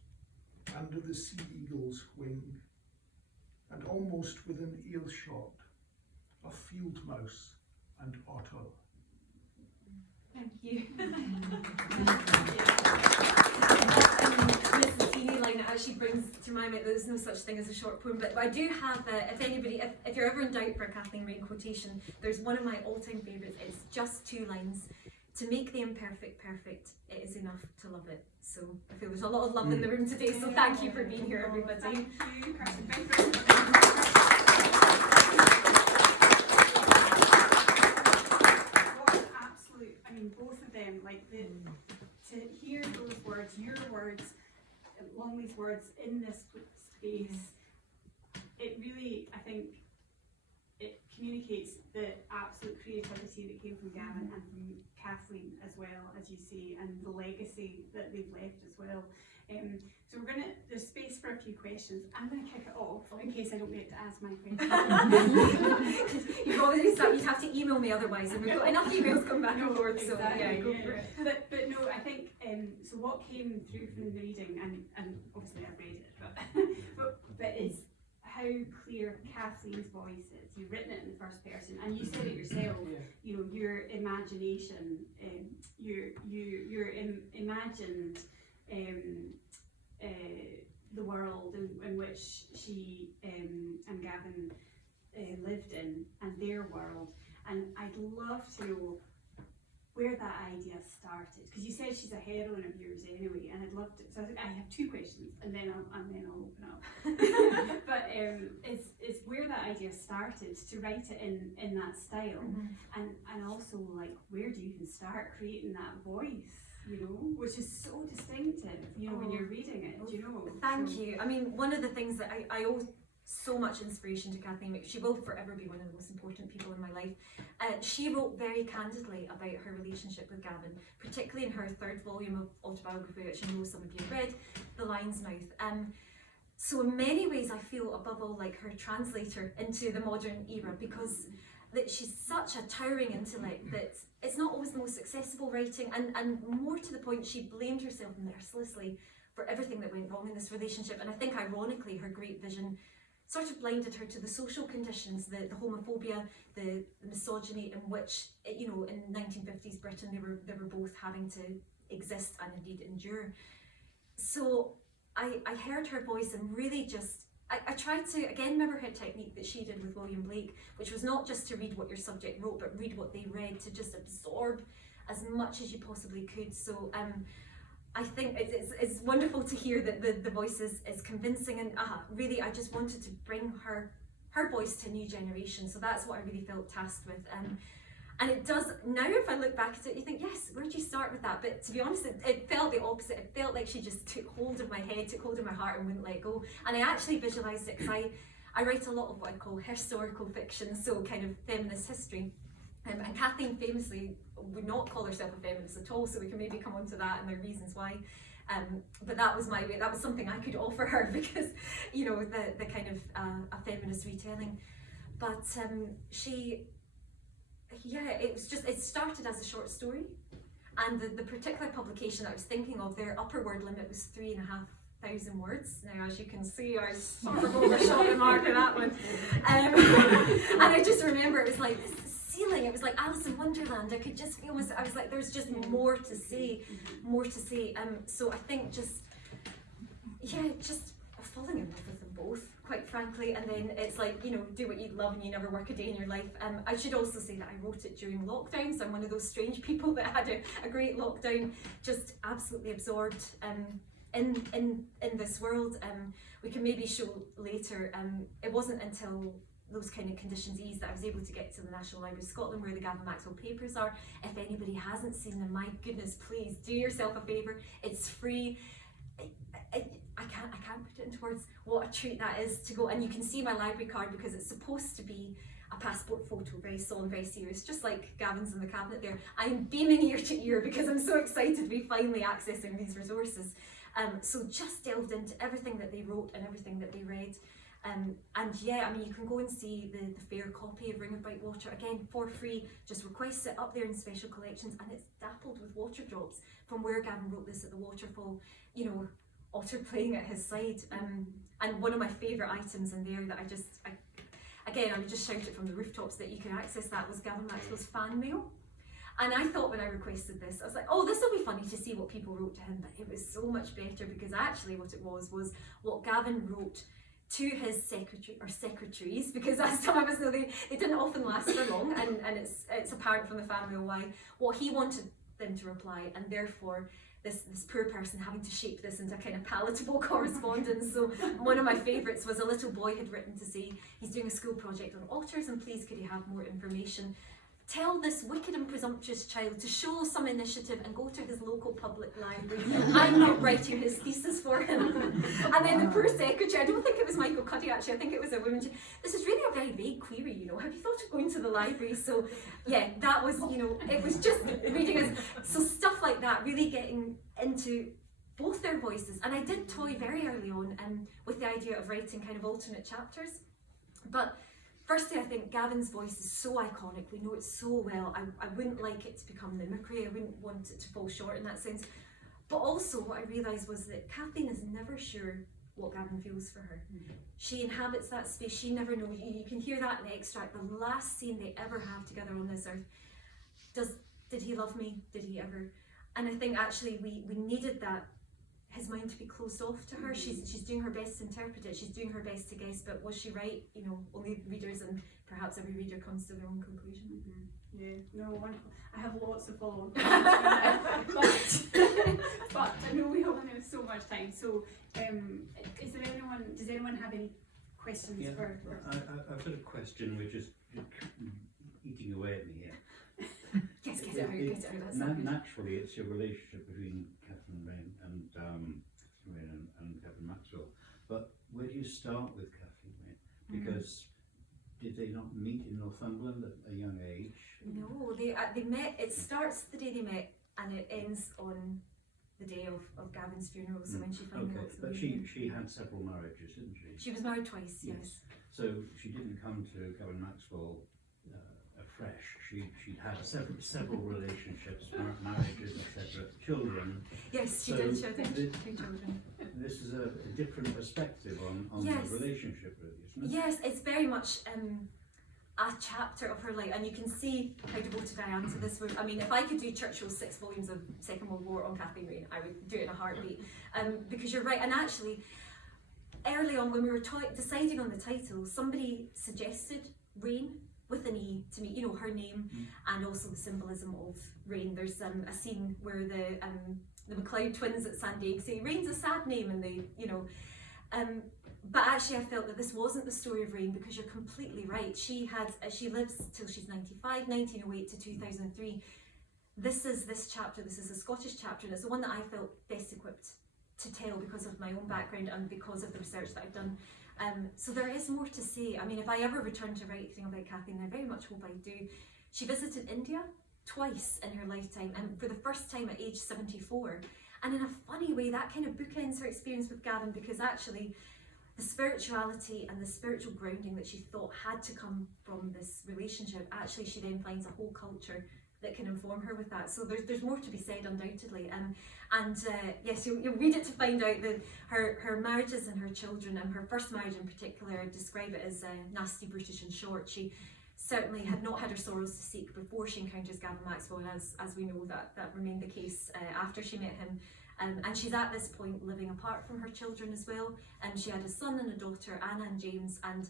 under the sea eagle's wing and almost within earshot of field mouse and otter. Thank you. Mrs. Heaney line actually brings to my mind there's no such thing as a short poem, but I do have, if you're ever in doubt for a Kathleen Raine quotation, there's one of my all-time favourites. It's just 2 lines. To make the imperfect perfect, it is enough to love it. So I feel there's a lot of love in the room today, so thank you for being here, everybody. Thank you, Kirsten. Thank you. What an to hear those words, your words, Longley's words in this space, it really, I think, it communicates the absolute creativity that came from Gavin and from Kathleen as well, as you say, and the legacy that they've left as well. So there's space for a few questions. I'm gonna kick it off in case I don't get to ask my question. You'd have to email me otherwise, and we've got enough emails come back and forth, so yeah, go for it. But no, I think, so what came through from the reading, and obviously I've read it, but is how clear Kathleen's voice is. You've written it in the first person, and you said it yourself. You know, your imagination, your imagined the world in which she and Gavin lived in, and their world. And I'd love to know where that idea started, because you said she's a heroine of yours anyway, and I'd love to. So I have two questions, and then I'll open up. But it's where that idea started to write it in that style, and also like where do you even start creating that voice? You know, which is so distinctive. You know, when you're reading it. You know. Thank you. I mean, one of the things that I owe so much inspiration to Kathleen. She will forever be one of the most important people in my life. She wrote very candidly about her relationship with Gavin, particularly in her third volume of autobiography, which I know some of you have read, The Lion's Mouth. So in many ways I feel above all like her translator into the modern era, because that she's such a towering intellect that it's not always the most accessible writing, and more to the point, she blamed herself mercilessly for everything that went wrong in this relationship. And I think ironically her great vision sort of blinded her to the social conditions, the homophobia, the misogyny in which, you know, in 1950s Britain they were both having to exist and indeed endure. So I heard her voice and really just, I tried to, again, remember her technique that she did with William Blake, which was not just to read what your subject wrote, but read what they read, to just absorb as much as you possibly could. So I think it's wonderful to hear that the voice is convincing, and really I just wanted to bring her voice to a new generation. So that's what I really felt tasked with. And it does, now if I look back at it, you think, yes, where'd you start with that? But to be honest, it felt the opposite. It felt like she just took hold of my head, took hold of my heart and wouldn't let go. And I actually visualised it, because I write a lot of what I call historical fiction, so kind of feminist history. And Kathleen famously would not call herself a feminist at all, so we can maybe come on to that and the reasons why. But that was my way, that was something I could offer her, because, you know, the kind of a feminist retelling. But it started as a short story, and the particular publication that I was thinking of, their upper word limit was 3,500 words. Now, as you can see, I sort of overshot the mark of that one. And I just remember it was like ceiling, it was like Alice in Wonderland. I could just feel myself, I was like, there's just more to say. So I think just falling in love with them both, quite frankly. And then it's like, you know, do what you love and you never work a day in your life. I should also say that I wrote it during lockdown, so I'm one of those strange people that had a great lockdown, just absolutely absorbed in this world. We can maybe show later, it wasn't until those kind of conditions eased that I was able to get to the National Library of Scotland, where the Gavin Maxwell papers are. If anybody hasn't seen them, my goodness, please do yourself a favour. It's free. I can't put it into words what a treat that is to go, and you can see my library card, because it's supposed to be a passport photo, very solemn, very serious, just like Gavin's in the cabinet there. I'm beaming ear to ear because I'm so excited to be finally accessing these resources. So just delved into everything that they wrote and everything that they read. And yeah, I mean, you can go and see the fair copy of Ring of Bright Water, again, for free. Just request it up there in special collections, and it's dappled with water drops from where Gavin wrote this at the waterfall, you know, otter playing at his side. And one of my favourite items in there that I would just shout it from the rooftops that you can access that, was Gavin Maxwell's fan mail. And I thought when I requested this, I was like, oh, this will be funny to see what people wrote to him, but it was so much better, because actually what it was what Gavin wrote to his secretary or secretaries, because as some of us know, they didn't often last for long, and it's apparent from the fan mail why, what he wanted them to reply, and therefore this poor person having to shape this into a kind of palatable correspondence. So one of my favourites was a little boy had written to say he's doing a school project on otters, and please could he have more information. tell this wicked and presumptuous child to show some initiative and go to his local public library. I'm not writing his thesis for him. And then the poor secretary, I don't think it was Michael Cuddy actually, I think it was a woman. This is really a very vague query, you know, have you thought of going to the library? So yeah, that was, you know, it was just reading it. So stuff like that, really getting into both their voices. And I did toy very early on with the idea of writing kind of alternate chapters. But firstly, I think Gavin's voice is so iconic, we know it so well. I wouldn't like it to become mimicry, I wouldn't want it to fall short in that sense. But also what I realised was that Kathleen is never sure what Gavin feels for her. She inhabits that space, she never knows. You can hear that in the extract, the last scene they ever have together on this earth. Did he love me? Did he ever? And I think actually we needed that, his mind to be closed off to her. She's doing her best to interpret it, she's doing her best to guess, but was she right? You know, only readers and perhaps every reader comes to their own conclusion. Yeah, no, wonderful. I have lots of follow-on questions, but I know we only have so much time. So, does anyone have any questions for? I've got a question which is eating away at me here. Yes, get it out. Naturally, it's your relationship between Kathleen Raine and Gavin Maxwell. But where do you start with Kathleen Raine? Because did they not meet in Northumberland at a young age? No, they met. It starts the day they met, and it ends on the day of Gavin's funeral. So when she finally walks away. But she had several marriages, didn't she? She was married twice. Yes. So she didn't come to Gavin Maxwell afresh. She'd had several relationships, marriages, etc., children. Yes, she did. She had 3 children. This is a different perspective on yes. the relationship, really, isn't it? Yes, it's very much a chapter of her life, and you can see how devoted I am to this book. I mean, if I could do Churchill's 6 volumes of Second World War on Kathleen Raine, I would do it in a heartbeat. Because you're right, and actually, early on when we were deciding on the title, somebody suggested Raine with an E to me, you know, her name and also the symbolism of rain. There's a scene where the MacLeod twins at Sandaig say Raine's a sad name, and they, you know, but actually I felt that this wasn't the story of Raine, because you're completely right. She lives till she's 95, 1908 to 2003. This chapter, this is a Scottish chapter, and it's the one that I felt best equipped to tell because of my own background and because of the research that I've done. So there is more to say. I mean, if I ever return to writing about Kathleen, I very much hope I do. She visited India twice in her lifetime, and for the first time at age 74. And in a funny way, that kind of bookends her experience with Gavin, because actually the spirituality and the spiritual grounding that she thought had to come from this relationship, actually she then finds a whole culture that can inform her with that. So there's more to be said, undoubtedly. Yes, you'll read it to find out that her marriages and her children, and her first marriage in particular, describe it as nasty, brutish and short. She certainly had not had her sorrows to seek before she encounters Gavin Maxwell, and as we know that remained the case after she met him. And she's at this point living apart from her children as well. She had a son and a daughter, Anna and James, and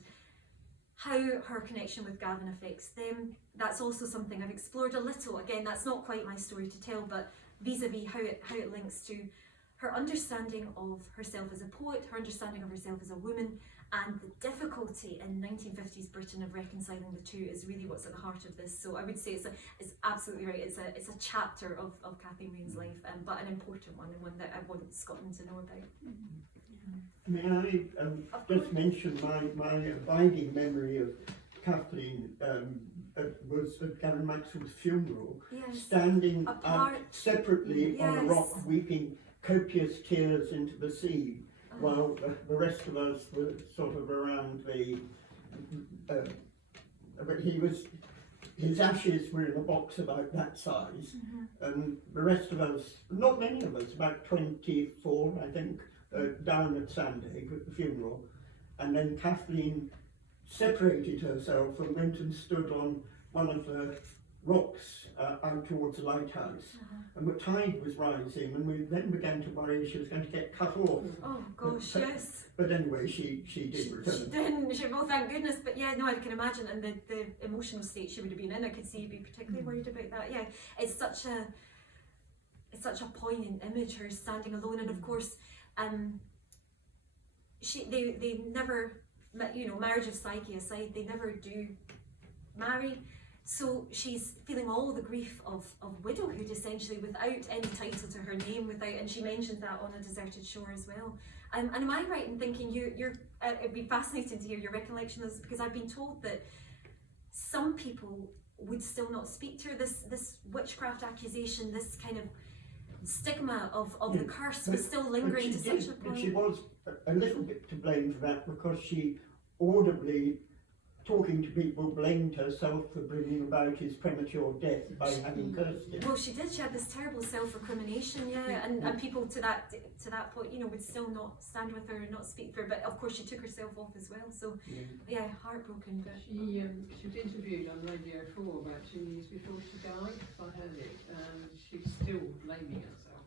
how her connection with Gavin affects them. That's also something I've explored a little. Again, that's not quite my story to tell, but vis-a-vis how it links to her understanding of herself as a poet, her understanding of herself as a woman, and the difficulty in 1950s Britain of reconciling the two is really what's at the heart of this. So I would say it's absolutely right. It's a chapter of Kathleen Raine's life, but an important one, and one that I want Scotland to know about. May I just mention my abiding memory of Kathleen was at Gavin Maxwell's funeral, Yes. standing Apart. Separately on a Yes. rock, weeping copious tears into the sea, while the rest of us were sort of around the. But his ashes were in a box about that size, and the rest of us, not many of us, about 24, I think. Down at Sandaig at the funeral, and then Kathleen separated herself and went and stood on one of the rocks out towards the lighthouse, and the tide was rising, and we then began to worry she was going to get cut off. Oh gosh, yes. But anyway, she did return. She didn't. Well, thank goodness. But yeah, no, I can imagine, and the emotional state she would have been in, I could see you'd be particularly worried about that. Yeah, it's such a poignant image, her standing alone, and of course. They never, you know, marriage of psyche aside, they never do marry. So she's feeling all the grief of widowhood, essentially, without any title to her name, and she mentions that on a deserted shore as well. And am I right in thinking it'd be fascinating to hear your recollection of this, because I've been told that some people would still not speak to her. This witchcraft accusation, this kind of stigma of the curse was still lingering to such a point. She was a little bit to blame for that, because she audibly, talking to people, blamed herself for bringing about his premature death by having cursed him. Well, she did. She had this terrible self-recrimination, and people to that point, would still not stand with her and not speak for her. But of course, she took herself off as well. So heartbroken. But She was interviewed on Radio 4 about 2 years before she died, if I heard it, and she's still blaming herself.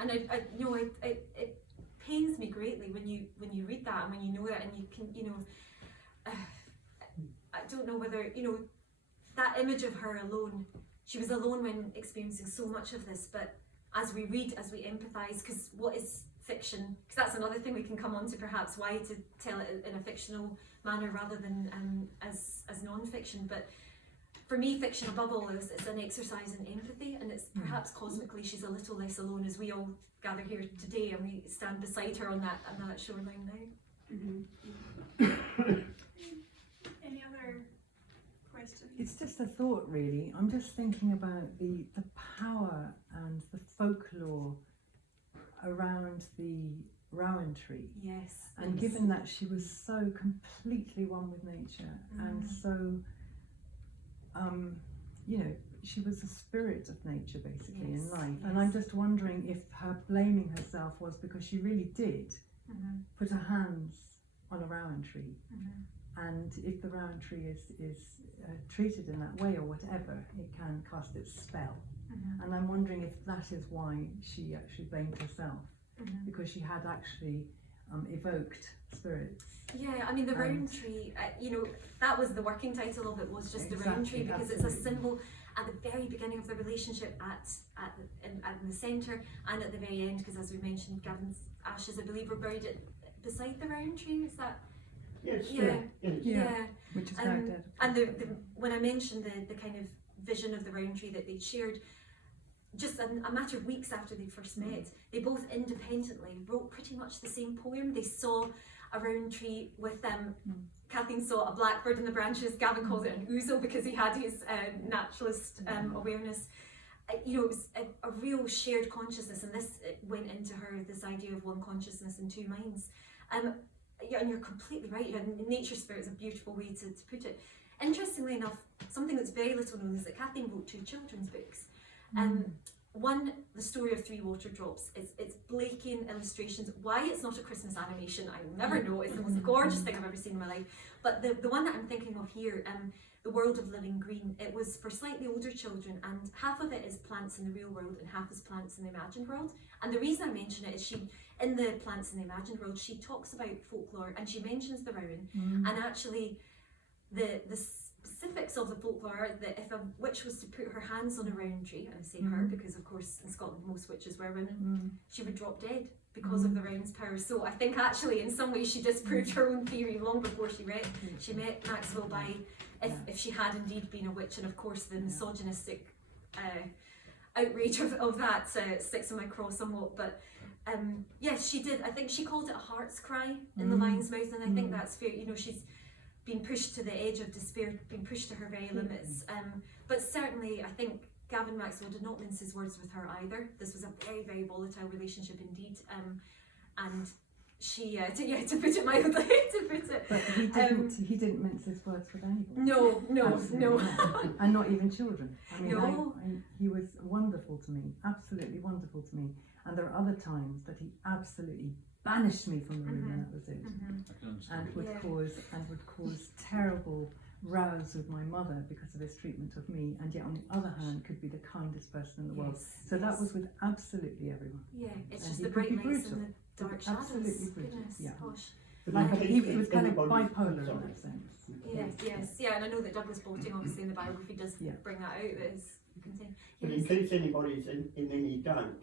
And it pains me greatly when you read that and when you know that, and you can, I don't know whether, that image of her alone, she was alone when experiencing so much of this, but as we read, as we empathise, because what is fiction, because that's another thing we can come on to perhaps, why to tell it in a fictional manner rather than as non-fiction. But for me, fiction above all is it's an exercise in empathy, and it's perhaps cosmically she's a little less alone as we all gather here today and we stand beside her on that shoreline now. Any other questions? It's just a thought, really. I'm just thinking about the power and the folklore around the Rowan tree. Yes. And given that she was so completely one with nature and so, she was the spirit of nature basically in life. And I'm just wondering if her blaming herself was because she really did put her hands on a Rowan tree. And if the Rowan tree is treated in that way or whatever, it can cast its spell. And I'm wondering if that is why she actually blamed herself, because she had actually evoked spirits. Yeah, I mean the round tree, that was the working title of it, was just the round tree, because it's a symbol at the very beginning of the relationship, in the centre, and at the very end, because as we mentioned, Gavin's ashes, I believe, were buried beside the round tree. Is that? Yes. Yeah. Which is now dead. And when I mentioned the kind of vision of the round tree that they'd shared, just a matter of weeks after they first met, they both independently wrote pretty much the same poem. They saw a round tree with them. Kathleen saw a blackbird in the branches. Gavin calls it an ouzel because he had his naturalist awareness. It was a real shared consciousness, and this went into her, this idea of one consciousness in two minds. And you're completely right. Nature spirit is a beautiful way to put it. Interestingly enough, something that's very little known is that Kathleen wrote 2 children's books. One, The Story of 3 Water Drops. It's Blakean illustrations. Why it's not a Christmas animation, I will never know. It's the most gorgeous thing I've ever seen in my life. But the one that I'm thinking of here, The World of Living Green, it was for slightly older children, and half of it is plants in the real world and half is plants in the imagined world. And the reason I mention it is in the plants in the imagined world, she talks about folklore and she mentions the Rowan, and actually the specifics of the folklore are that if a witch was to put her hands on a round tree, and I say her because of course in Scotland most witches were women, she would drop dead because of the round's power. So I think actually in some ways she disproved her own theory long before she met Maxwell by if she had indeed been a witch. And of course the misogynistic outrage of that sticks in my craw somewhat, but yes, she did. I think she called it a heart's cry in The Lion's Mouth, and I think that's fair. She's been pushed to the edge of despair, been pushed to her very limits. But certainly, I think Gavin Maxwell did not mince his words with her either. This was a very, very volatile relationship indeed. And she, to put it mildly, But he didn't mince his words with anybody. No. Not. And not even children. I mean, No. he was wonderful to me, absolutely wonderful to me. And there are other times that he absolutely banished me from the room, and that was it. And would cause terrible rows with my mother because of his treatment of me, and yet on the other hand could be the kindest person in the world. So that was with absolutely everyone. Yeah, it's And just he the could be bright lights brutal. and the dark shadows. Absolutely brutal. Goodness, Yeah. gosh. Like he was kind of bipolar in that sense. Yes, and I know that Douglas Bolting, obviously in the biography, does bring that out. That is But in case anybody's in any doubt,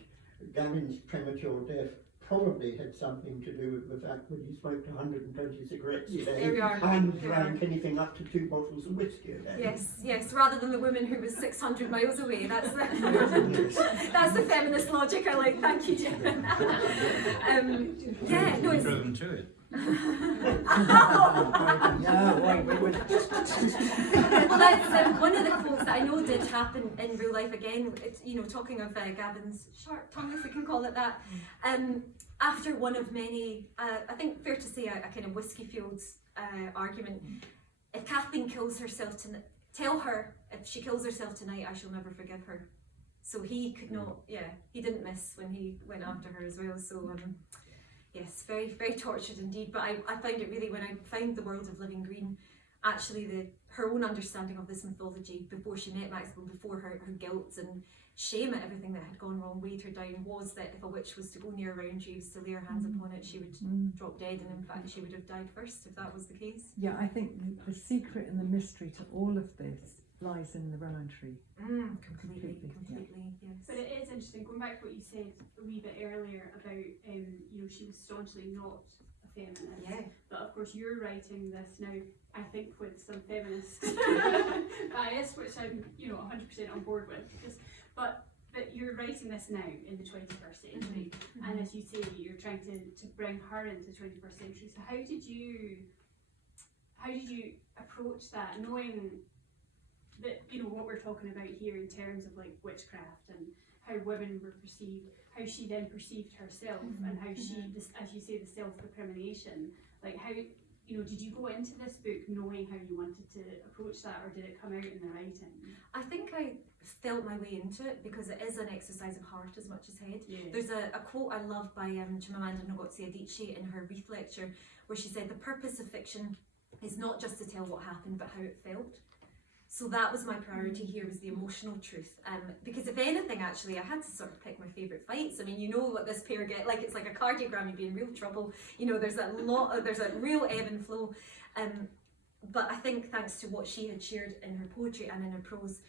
Gavin's premature death probably had something to do with the fact that he smoked 120 cigarettes a There day we are. and There we drank anything up to 2 bottles of whiskey a day. Yes, rather than the woman who was 600 miles away. That's the, that's the feminist logic I like. Thank you, Jen. Yeah, no, it's... Drove them to it. Well, that's one of the quotes that I know did happen in real life again. It's, you know, talking of Gavin's sharp tongue, if we can call it that. After one of many, I think fair to say, a kind of whiskey-fueled argument. If Kathleen kills herself tonight, tell her if she kills herself tonight, I shall never forgive her. So he could not, he didn't miss when he went after her as well. So yes, very, very tortured indeed. But I found it really, when I found the world of Living Green, actually her own understanding of this mythology before she met Maxwell, before her guilt and shame at everything that had gone wrong weighed her down, was that if a witch was to go near a round tree, was to lay her hands upon it, she would drop dead, and in fact she would have died first if that was the case. Yeah, I think the secret and the mystery to all of this lies in the rowan tree. Completely, yes. But it is interesting, going back to what you said a wee bit earlier about, you know, she was staunchly not a feminist. Yeah. But of course you're writing this now, I think, with some feminist bias, which I'm, you know, 100% on board with. But you're writing this now in the 21st century, and as you say, you're trying to bring her into the 21st century. So how did you approach that, knowing that, you know, what we're talking about here in terms of like witchcraft and how women were perceived, how she then perceived herself, and how she, as you say, the self-recrimination, like how, you know, did you go into this book knowing how you wanted to approach that, or did it come out in the writing? I think I felt my way into it because it is an exercise of heart as much as head. Yeah. There's a quote I love by Chimamanda Ngozi Adichie in her Reef lecture, where she said, "The purpose of fiction is not just to tell what happened, but how it felt." So that was my priority here, was the emotional truth. Because if anything, actually, I had to sort of pick my favourite fights. I mean, you know what this pair get, like it's like a cardiogram, you'd be in real trouble. You know, there's a real ebb and flow. But I think thanks to what she had shared in her poetry and in her prose,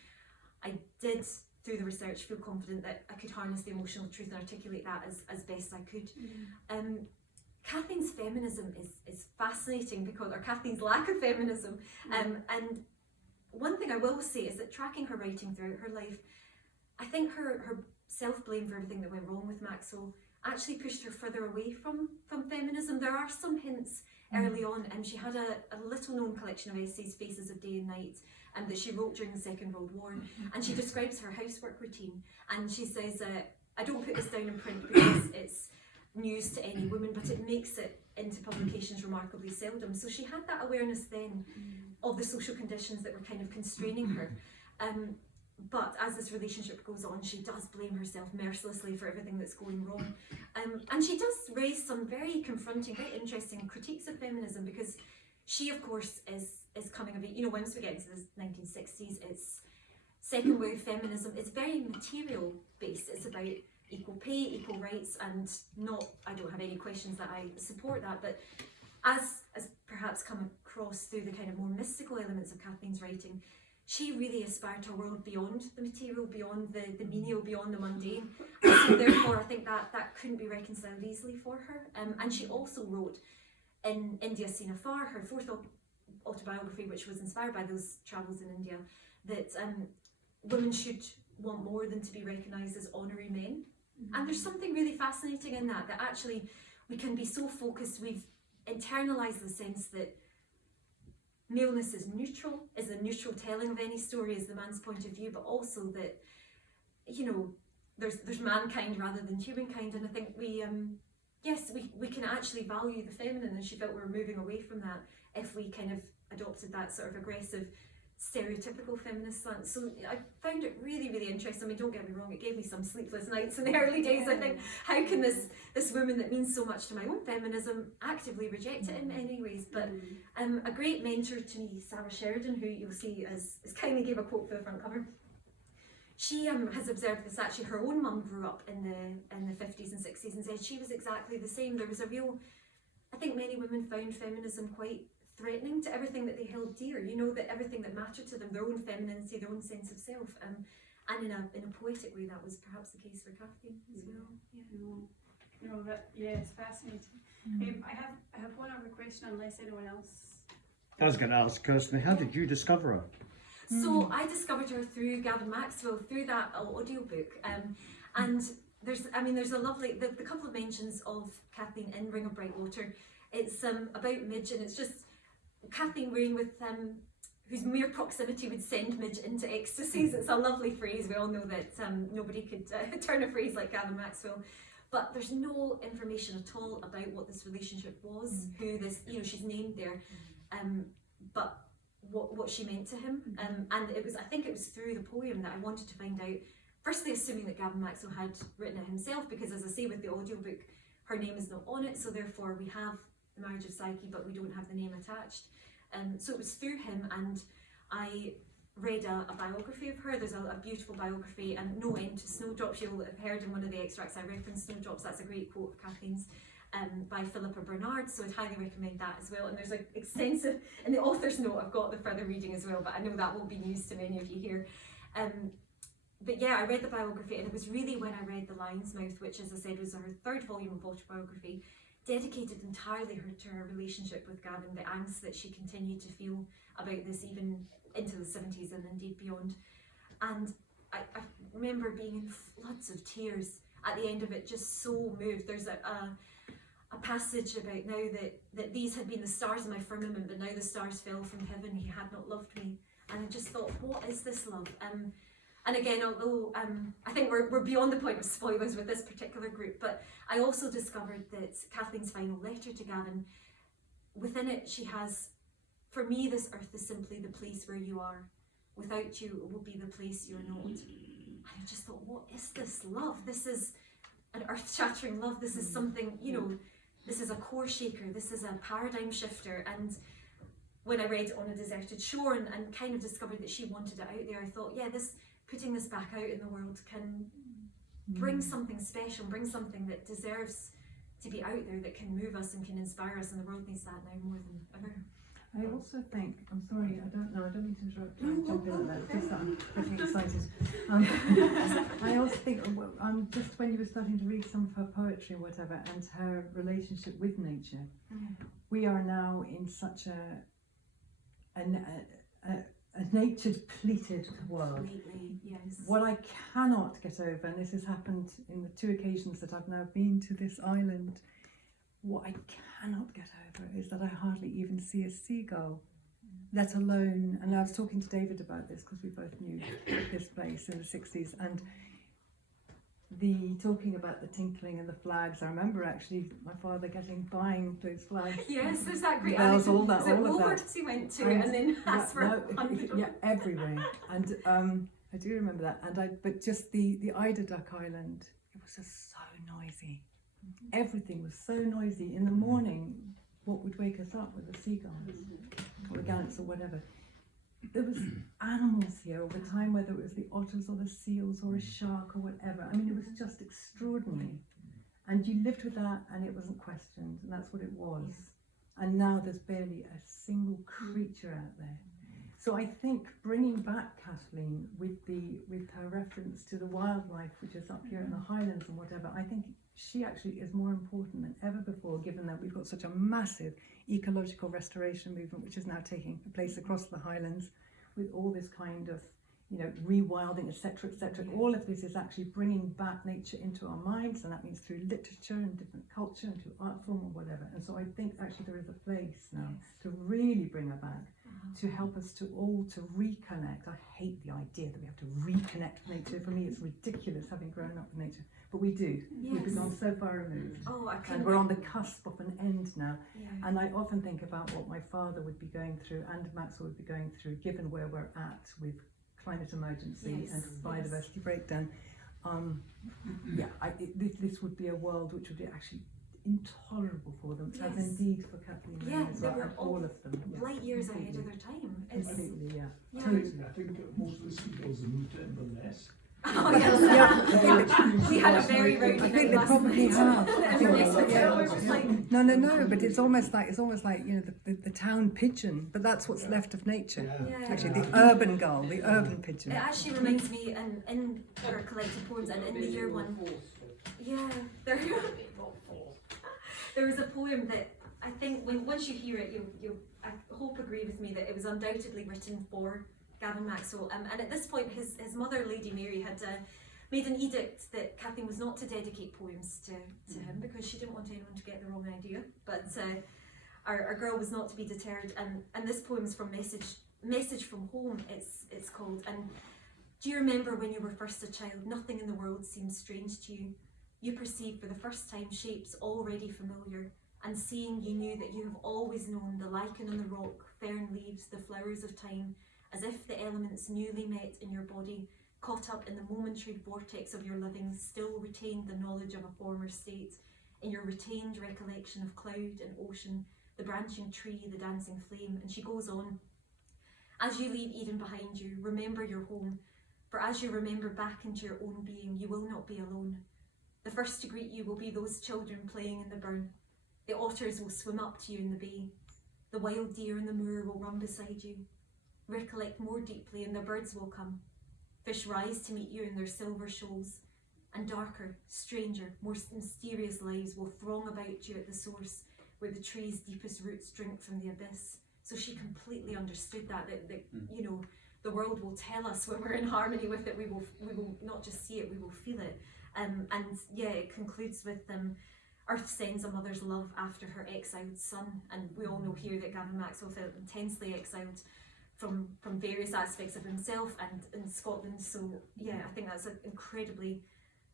I did, through the research, feel confident that I could harness the emotional truth and articulate that as best I could. Kathleen's feminism is fascinating, because, or Kathleen's lack of feminism, and one thing I will say is that tracking her writing throughout her life, I think her self-blame for everything that went wrong with Maxwell actually pushed her further away from feminism. There are some hints early on, and she had a little known collection of essays, Faces of Day and Night, that she wrote during the Second World War, and she describes her housework routine, and she says, I don't put this down in print because it's news to any woman, but it makes it into publications remarkably seldom. So she had that awareness then of the social conditions that were kind of constraining her. But as this relationship goes on, she does blame herself mercilessly for everything that's going wrong. And she does raise some very confronting, very interesting critiques of feminism, because she, of course, is coming of age. You know, once we get into the 1960s, it's second wave feminism. It's very material based. It's about equal pay, equal rights, and I don't have any questions that I support that, but as perhaps come across through the kind of more mystical elements of Kathleen's writing, she really aspired to a world beyond the material, beyond the menial, beyond the mundane. And so therefore I think that couldn't be reconciled easily for her. And she also wrote in India Seen Afar, her fourth autobiography, which was inspired by those travels in India, that women should want more than to be recognised as honorary men. And there's something really fascinating in that actually we can be so focused, we've internalised the sense that maleness is the neutral telling of any story, is the man's point of view, but also that, you know, there's mankind rather than humankind. And I think we can actually value the feminine, and she felt we were moving away from that if we kind of adopted that sort of aggressive, stereotypical feminist slant. So I found it really, really interesting. I mean, don't get me wrong, it gave me some sleepless nights in the early days. I think, how can this woman that means so much to my own feminism actively reject it in many ways? But a great mentor to me, Sarah Sheridan, who you'll see as kindly gave a quote for the front cover. She has observed this. Actually, her own mum grew up in the 50s and 60s and said she was exactly the same. There was a real, I think many women found feminism quite threatening to everything that they held dear, you know, that everything that mattered to them, their own femininity, their own sense of self, and in a poetic way that was perhaps the case for Kathleen as well. No, it's fascinating. I have one other question, unless anyone else. I was going to ask Kirsten, how did you discover her? So I discovered her through Gavin Maxwell, through that audiobook, and there's a lovely, the couple of mentions of Kathleen in Ring of Bright Water. It's about Midge, and it's just Kathleen Raine with whose mere proximity would send Midge into ecstasies. It's a lovely phrase. We all know that nobody could turn a phrase like Gavin Maxwell. But there's no information at all about what this relationship was, who this, she's named there, but what she meant to him. And I think it was through the poem that I wanted to find out, firstly assuming that Gavin Maxwell had written it himself, because as I say with the audiobook, her name is not on it, so therefore we have the marriage of Psyche, but we don't have the name attached. So it was through him, and I read a biography of her. There's a beautiful biography, and No End to Snowdrops. You'll have heard in one of the extracts I referenced Snowdrops. That's a great quote of Kathleen's, by Philippa Bernard, so I'd highly recommend that as well. And there's like extensive, in the author's note I've got the further reading as well, but I know that won't be news to many of you here. But yeah, I read the biography, and it was really when I read The Lion's Mouth, which, as I said, was her third volume of autobiography, dedicated entirely to her relationship with Gavin, the angst that she continued to feel about this even into the 70s and indeed beyond. And I remember being in floods of tears at the end of it, just so moved. There's a passage about now that these had been the stars in my firmament, but now the stars fell from heaven, he had not loved me. And I just thought, what is this love? And again, although I think we're beyond the point of spoilers with this particular group, but I also discovered that Kathleen's final letter to Gavin, within it she has, for me this earth is simply the place where you are. Without you it will be the place you're not. And I just thought, what is this love? This is an earth-shattering love. This is something, this is a core shaker. This is a paradigm shifter. And when I read On a Deserted Shore and kind of discovered that she wanted it out there, I thought, yeah, putting this back out in the world can bring something special, bring something that deserves to be out there, that can move us and can inspire us, and the world needs that now more than ever. I also think, I'm sorry, I don't mean to interrupt, I'm jumping on that, just that I'm pretty excited. I also think, just when you were starting to read some of her poetry or whatever, and her relationship with nature, we are now in such a nature-depleted world. Completely, yes. What I cannot get over, and this has happened in the 2 occasions that I've now been to this island, what I cannot get over is that I hardly even see a seagull, let alone, and I was talking to David about this because we both knew this place in the 60s, and talking about the tinkling and the flags. I remember actually my father buying those flags. Yes, there's that great bells, anecdote. all that, Was it all of that. Woolworths he went to and then asked for yeah, everywhere. And I do remember that. But just the Eider Duck Island, it was just so noisy. Everything was so noisy. In the morning, what would wake us up were the seagulls or the gannets or whatever. There was animals here all the time, whether it was the otters or the seals or a shark or whatever. I mean, it was just extraordinary. And you lived with that, and it wasn't questioned, and that's what it was. And now there's barely a single creature out there. So I think bringing back Kathleen with her reference to the wildlife, which is up here in the Highlands and whatever, I think she actually is more important than ever before, given that we've got such a massive ecological restoration movement which is now taking place across the Highlands, with all this kind of rewilding, etc., etc. All of this is actually bringing back nature into our minds, and that means through literature and different culture and through art form or whatever. And so I think actually there is a place now to really bring her back, to help us to all to reconnect. I hate the idea that we have to reconnect with nature. For me, it's ridiculous, having grown up with nature. But we do. Yes. We've gone so far removed. Oh, I couldn't. And we're on the cusp of an end now. Yeah. And I often think about what my father would be going through and Maxwell would be going through, given where we're at with climate emergency and biodiversity breakdown. This would be a world which would be actually intolerable for them, as indeed for Kathleen Raine as well, and all of them. Light years ahead of their time. It's, Completely, yeah. Totally. I think that most of the seagulls have moved to Inverness. oh yes, we had a very rowdy I think night they last probably night. have. Inverness Hotel, we were just like, No, but it's almost like the town pigeon, but that's what's left of nature. yeah. Actually, the urban gull, the urban pigeon. It actually reminds me in her collected poems and in the year one. Yeah, there was a poem that I think once you hear it, you'll I hope agree with me that it was undoubtedly written for Gavin Maxwell. And at this point, his mother, Lady Mary, had made an edict that Kathleen was not to dedicate poems to him because she didn't want anyone to get the wrong idea. But our girl was not to be deterred, and this poem is from Message from Home. It's called. And do you remember when you were first a child? Nothing in the world seemed strange to you. You perceived for the first time shapes already familiar, and seeing you knew that you have always known the lichen on the rock, fern leaves, the flowers of time, as if the elements newly met in your body, caught up in the momentary vortex of your living, still retained the knowledge of a former state, in your retained recollection of cloud and ocean, the branching tree, the dancing flame. And she goes on, as you leave Eden behind you, remember your home, for as you remember back into your own being, you will not be alone. The first to greet you will be those children playing in the burn. The otters will swim up to you in the bay. The wild deer in the moor will run beside you. Recollect more deeply and the birds will come. Fish rise to meet you in their silver shoals. And darker, stranger, more mysterious lives will throng about you at the source, where the tree's deepest roots drink from the abyss. So she completely understood that you know, the world will tell us when we're in harmony with it. We will not just see it, we will feel it. And yeah, it concludes with Earth sends a mother's love after her exiled son. And we all know here that Gavin Maxwell felt intensely exiled from various aspects of himself and in Scotland. So yeah, I think that's an incredibly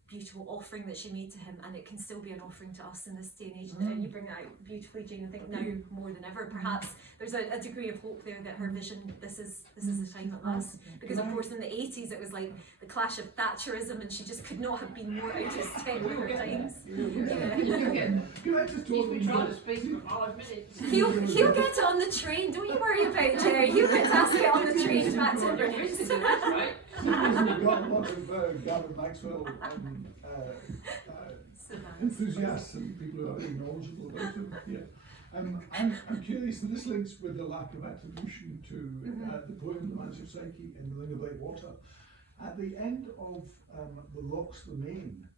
beautiful offering that she made to him, and it can still be an offering to us in this day and age. And you bring it out beautifully, Jane. I think now more than ever, perhaps there's a degree of hope there that her vision, this is the time at last. Because of course in the 80s it was like the clash of Thatcherism, and she just could not have been more out of step with her times. He's been trying to speak for 5 minutes. He'll get it on the train. Don't you worry about Jerry. He'll get to get on the train back to Inverness. Right? We've got a lot of Gavin Maxwell enthusiasts and people who are very knowledgeable about him. Yeah. I'm curious, and this links with the lack of attribution to the poem The Magic Psyche in The Ring of White Water. At the end of The Loch's the Main,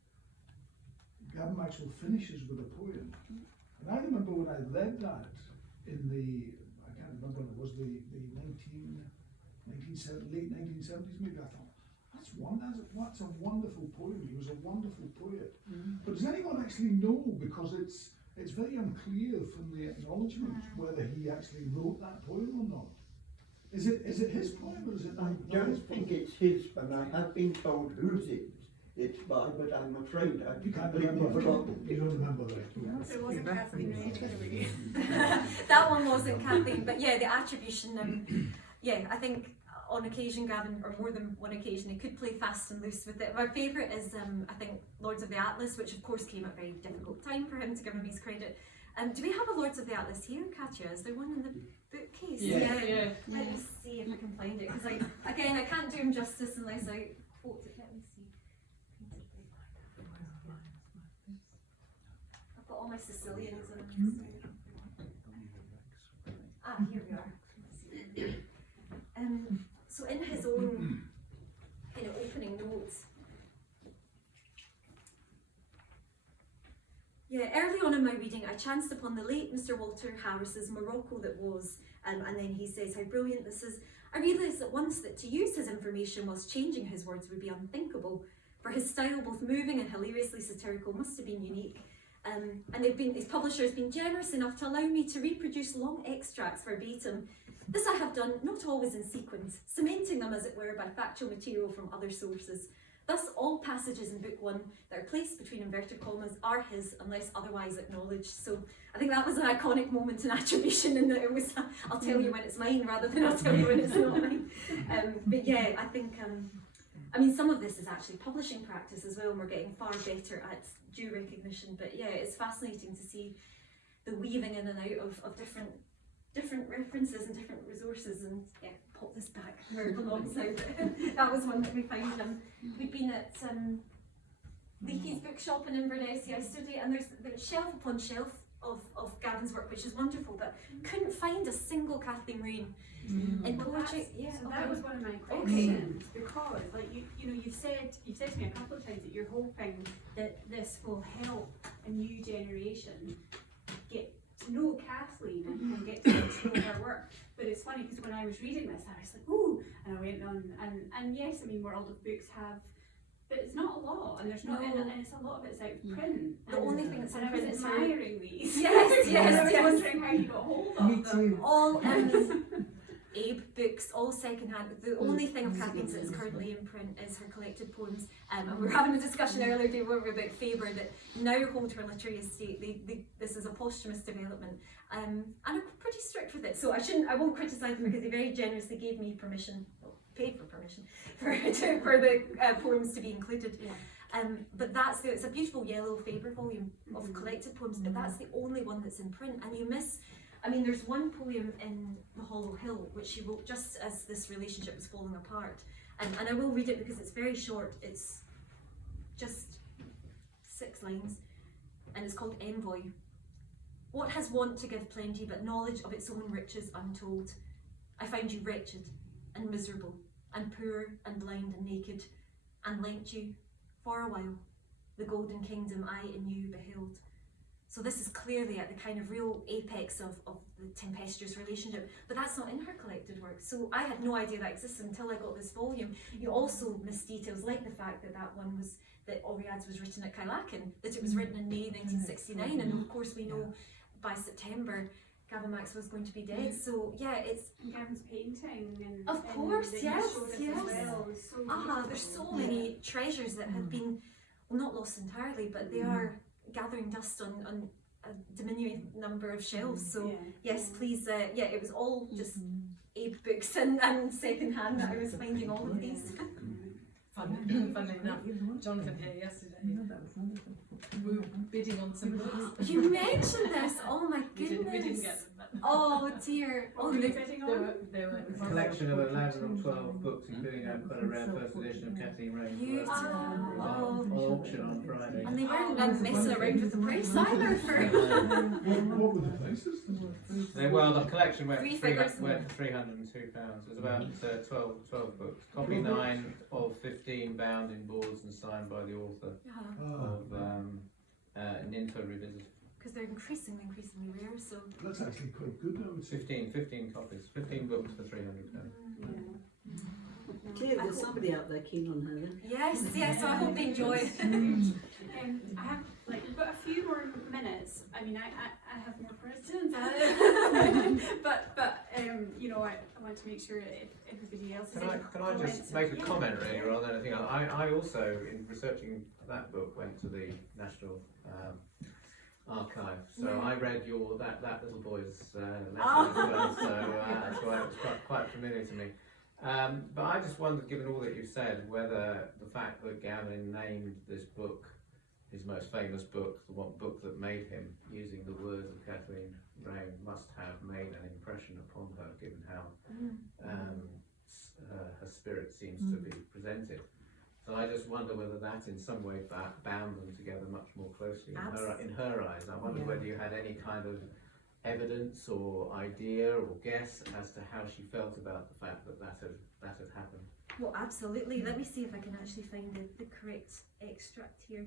Gavin Maxwell finishes with a poem. And I remember when I read that in I can't remember when it was, the late 1970s maybe, I thought, that's a wonderful poem. He was a wonderful poet. But does anyone actually know, because it's very unclear from the acknowledgement whether he actually wrote that poem or not? Is it his poem or is it not? I don't think it's his, but I have been told whose it's by, but I'm afraid I've completely forgotten. You don't remember that? It wasn't Kathleen Raine. That one wasn't Kathleen, but yeah, the attribution, yeah, I think on occasion Gavin, or more than one occasion, he could play fast and loose with it. My favourite is, I think, Lords of the Atlas, which of course came at a very difficult time for him, to give him his credit. Do we have a Lords of the Atlas here, Katja? Is there one in the bookcase? Yeah. Let me see if I can find it, because I can't do him justice unless I quote it. Let me see. I've got all my Sicilians in. Here we are. So in his own kind of opening notes, early on in my reading I chanced upon the late Mr. Walter Harris's Morocco That Was, and then he says how brilliant this is. I realised at once that to use his information whilst changing his words would be unthinkable, for his style, both moving and hilariously satirical, must have been unique. And his publisher has been generous enough to allow me to reproduce long extracts verbatim. This I have done, not always in sequence, cementing them as it were by factual material from other sources. Thus all passages in book 1 that are placed between inverted commas are his unless otherwise acknowledged. So I think that was an iconic moment in attribution, in that it was, I'll tell you when it's mine rather than I'll tell you when it's not mine. But yeah, I think, I mean, some of this is actually publishing practice as well, and we're getting far better at due recognition. But yeah, it's fascinating to see the weaving in and out of different references and different resources, and yeah, pop this back where it belongs now. That was one that we found. We'd been at Leakey's bookshop in Inverness yesterday, and there's shelf upon shelf of Gavin's work, which is wonderful, but couldn't find a single Kathleen Raine in poetry. Yeah, So okay. that was one of my Okay. questions, because like you know, you've said to me a couple of times that you're hoping that this will help a new generation get to know Kathleen and get to know her work. But it's funny because when I was reading this, I was like, ooh, and I went on, and yes, I mean, World of Books have, but it's not a lot, and there's not, No. and it's a lot of it's out of print. The only thing that's in and I was print is her. admiring these. Yes, And I was yes. wondering how you got hold of Me them. too. All Abe books, all secondhand. The only thing of Kathleen's that's currently in print is her collected poems. And we were having a discussion earlier today about Faber that now hold her literary estate. This is a posthumous development, and I'm pretty strict with it. So I won't criticise them because they very generously gave me permission, well, paid for permission, for the poems to be included. Yeah. But it's a beautiful yellow Faber volume of collected poems, but that's the only one that's in print, and you miss. I mean, there's one poem in The Hollow Hill which she wrote just as this relationship was falling apart, and I will read it because it's very short. It's just 6 lines, and it's called Envoy. What has want to give plenty, but knowledge of its own riches untold? I found you wretched and miserable, and poor and blind and naked, and lent you, for a while, the golden kingdom I in you beheld. So this is clearly at the kind of real apex of the tempestuous relationship, but that's not in her collected work. So I had no idea that existed until I got this volume. You also miss details like the fact that one was, that Oriad's was written at Kylakin, that it was written in May 1969, and of course we know by September Gavin Maxwell was going to be dead. So yeah, it's And Gavin's painting and Of course, and that you yes, showed us yes. as well is so there's beautiful. so many treasures that have been, well, not lost entirely, but they are gathering dust on a diminutive number of shelves. So Yeah. yes, please, it was all just Abe books and second hand that I was finding all of these. Funnily enough, Jonathan here yesterday, No, that was wonderful. we were bidding on some books. You mentioned this, oh my We didn't goodness. get them. Oh dear, What oh were you look, bidding They on? were It's a collection of 11 or 12 books, including quite a rare first edition of Kathleen Raine's work. beautiful, On oh, auction on Friday. and they weren't messing around with the price either for What were the prices? Well, the collection went Three for figures. £302. It was about 12 books. Copy 9 of 15 bound in boards and signed by the author of Ninfa Revisited. because they're increasingly rare. So That's actually quite good, I would say. 15 copies, 15 books for £300. Clearly there's somebody out there keen on her then. yes, so I hope they enjoy. I have we've got a few more minutes. I mean, I have more questions, but you know, I want to make sure if everybody else Can I just make a comment really rather than anything else? I also, in researching that book, went to the National Archive, so I read that little boy's letter as well, so that's why it was quite familiar to me. But I just wondered, given all that you've said, whether the fact that Gavin named this book his most famous book, the one book that made him, using the words of Kathleen Raine, must have made an impression upon her, given how her spirit seems to be presented. So I just wonder whether that in some way bound them together much more closely in her eyes. I wonder whether you had any kind of evidence or idea or guess as to how she felt about the fact that had happened. Well, absolutely. Let me see if I can actually find the correct extract here.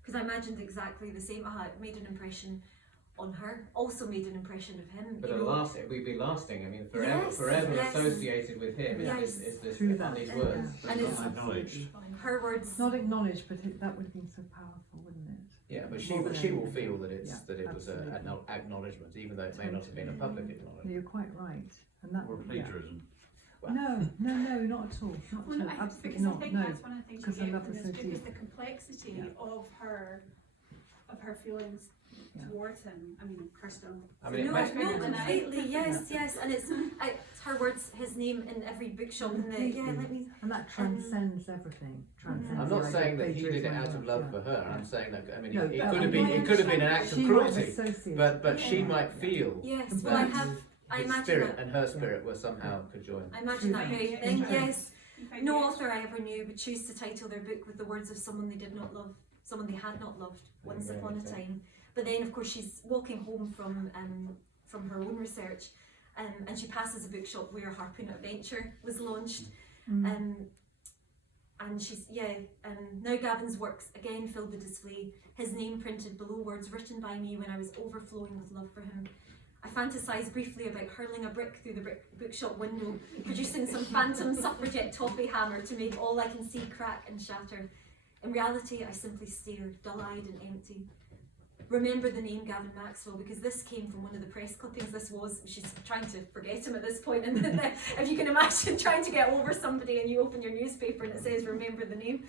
Because I imagined exactly the same. It made an impression on her, also made an impression of him. But you it would be lasting. I mean, forever yes. associated with him Yes. is this Through that. these words. And it's acknowledged. her words. Not acknowledged, but that would have been so powerful, wouldn't it? Yeah, but More than she will anything. feel that Yeah, it was an absolutely. acknowledgement, even though it may not have been a public No, acknowledgement. you're quite right. And that Or plagiarism. No, not at all. Not Well, at all. I Absolutely because not. I think No. that's one of the things you because her get love from was this so book is deep. the complexity Yeah. of her feelings Yeah. towards him. I mean, Kirsten. I mean, No, it may, no, and I- completely, yes, and it's her words, his name in every bookshop in the, let me, And that transcends everything. Transcends I'm not like saying that he did it plagiarism out of and love stuff, for her. yeah. I'm saying that it No, could but have been an act of She might cruelty, associate but she Yeah. might feel yes, well I that have, I his imagine spirit that, and her spirit were somehow conjoined. I imagine that very thing, Yeah. yes. You find No the author I ever knew would choose to title their book with the words of someone they did not love, someone they had not loved, once Yeah, upon a yeah. time. But then, of course, she's walking home from her own research, and she passes a bookshop where Harpoon Adventure was launched. And she's, now Gavin's works again filled the display, his name printed below, words written by me when I was overflowing with love for him. I fantasised briefly about hurling a brick through the bookshop window, producing some phantom suffragette toffee hammer to make all I can see crack and shatter. In reality, I simply stared, dull-eyed and empty. Remember the name Gavin Maxwell, because this came from one of the press clippings. She's trying to forget him at this point, and if you can imagine trying to get over somebody and you open your newspaper and it says remember the name.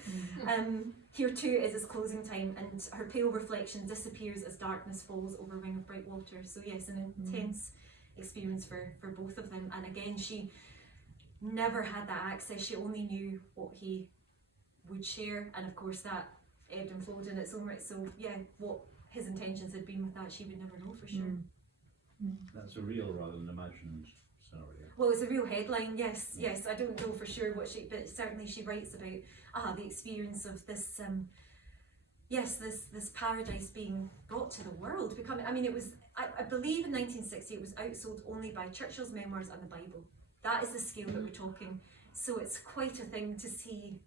Here too is his closing time, and her pale reflection disappears as darkness falls over a ring of bright water. So yes, an intense experience for both of them. And again, she never had that access. She only knew what he would share, and of course that ebbed and flowed in its own right. So yeah, what his intentions had been with that, she would never know for sure. That's a real rather than imagined scenario. Well, it's a real headline, yes. I don't know for sure what but certainly she writes about the experience of this this paradise being brought to the world. It was, I believe in 1960 it was outsold only by Churchill's memoirs and the Bible. That is the scale that we're talking. So it's quite a thing to see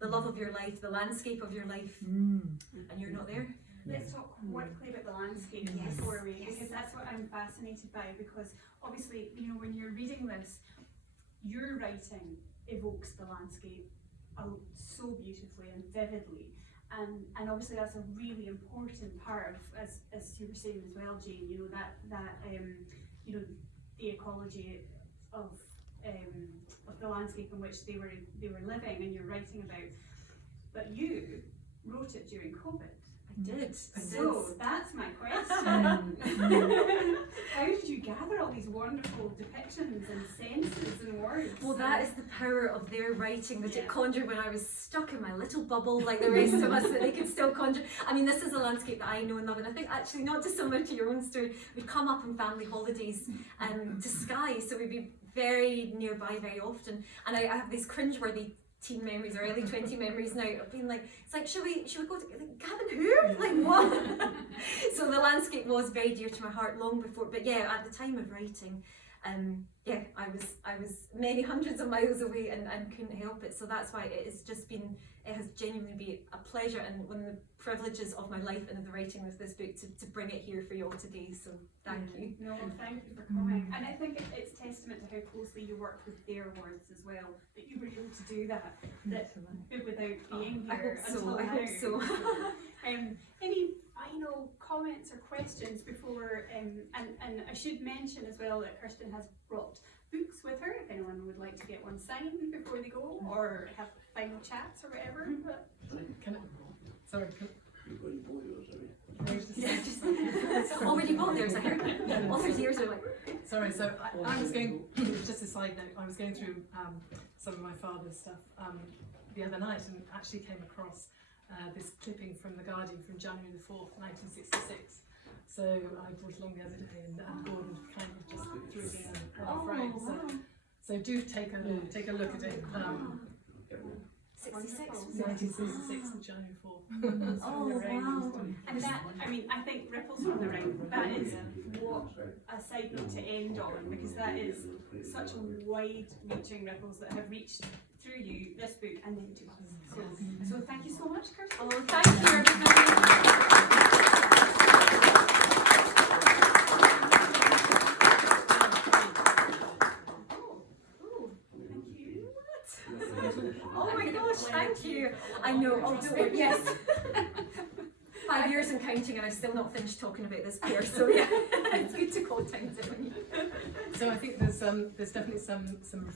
the love of your life, the landscape of your life, and you're not there. Let's talk quickly about the landscape before we, because that's what I'm fascinated by, because obviously, when you're reading this, your writing evokes the landscape so beautifully and vividly, and obviously that's a really important part of, as you were saying as well, Jane, the ecology of the landscape in which they were living and you're writing about. But you wrote it during COVID. I did. So that's my question. How did you gather all these wonderful depictions and senses and words? Well, that is the power of their writing that it conjured when I was stuck in my little bubble like the rest of us, that they could still conjure. This is a landscape that I know and love, and I think actually not dissimilar to your own story. We'd come up on family holidays to Skye, so we'd be very nearby very often, and I have these cringeworthy teen memories or early 20 memories now of being like, it's like, should we go to Gavin who? Like what? So the landscape was very dear to my heart long before, but yeah, at the time of writing, I was many hundreds of miles away and couldn't help it. So that's why it has genuinely been a pleasure and one of the privileges of my life and of the writing of this book to bring it here for you all today. So thank you. No, thank you for coming. And I think it's testament to how closely you worked with their words as well, that you were able to do that without being here until I hope so. Any final comments or questions before, and I should mention as well that Kirsten has brought books with her if anyone would like to get one signed before they go or have final chats or whatever. Oh, when you got there, I heard authors' ears are like. Sorry, so I was going, just a side note, I was going through some of my father's stuff the other night and actually came across this clipping from The Guardian from January the 4th, 1966. So I brought along the other day and Gordon kind of just threw it in a frame. So do take a look at it. 1966 and January 4th. Oh wow! And that, I think Ripples from the Ring, that is what a side note to end on, because that is such wide-reaching ripples that have reached through you, this book, and then to us. So thank you so much, Kirsten. Oh, thank you, everybody. Oh my gosh, thank you. I know, yes. 5 years and counting, and I've still not finished talking about this pair, so yeah, it's good to call time to me. So I think there's definitely some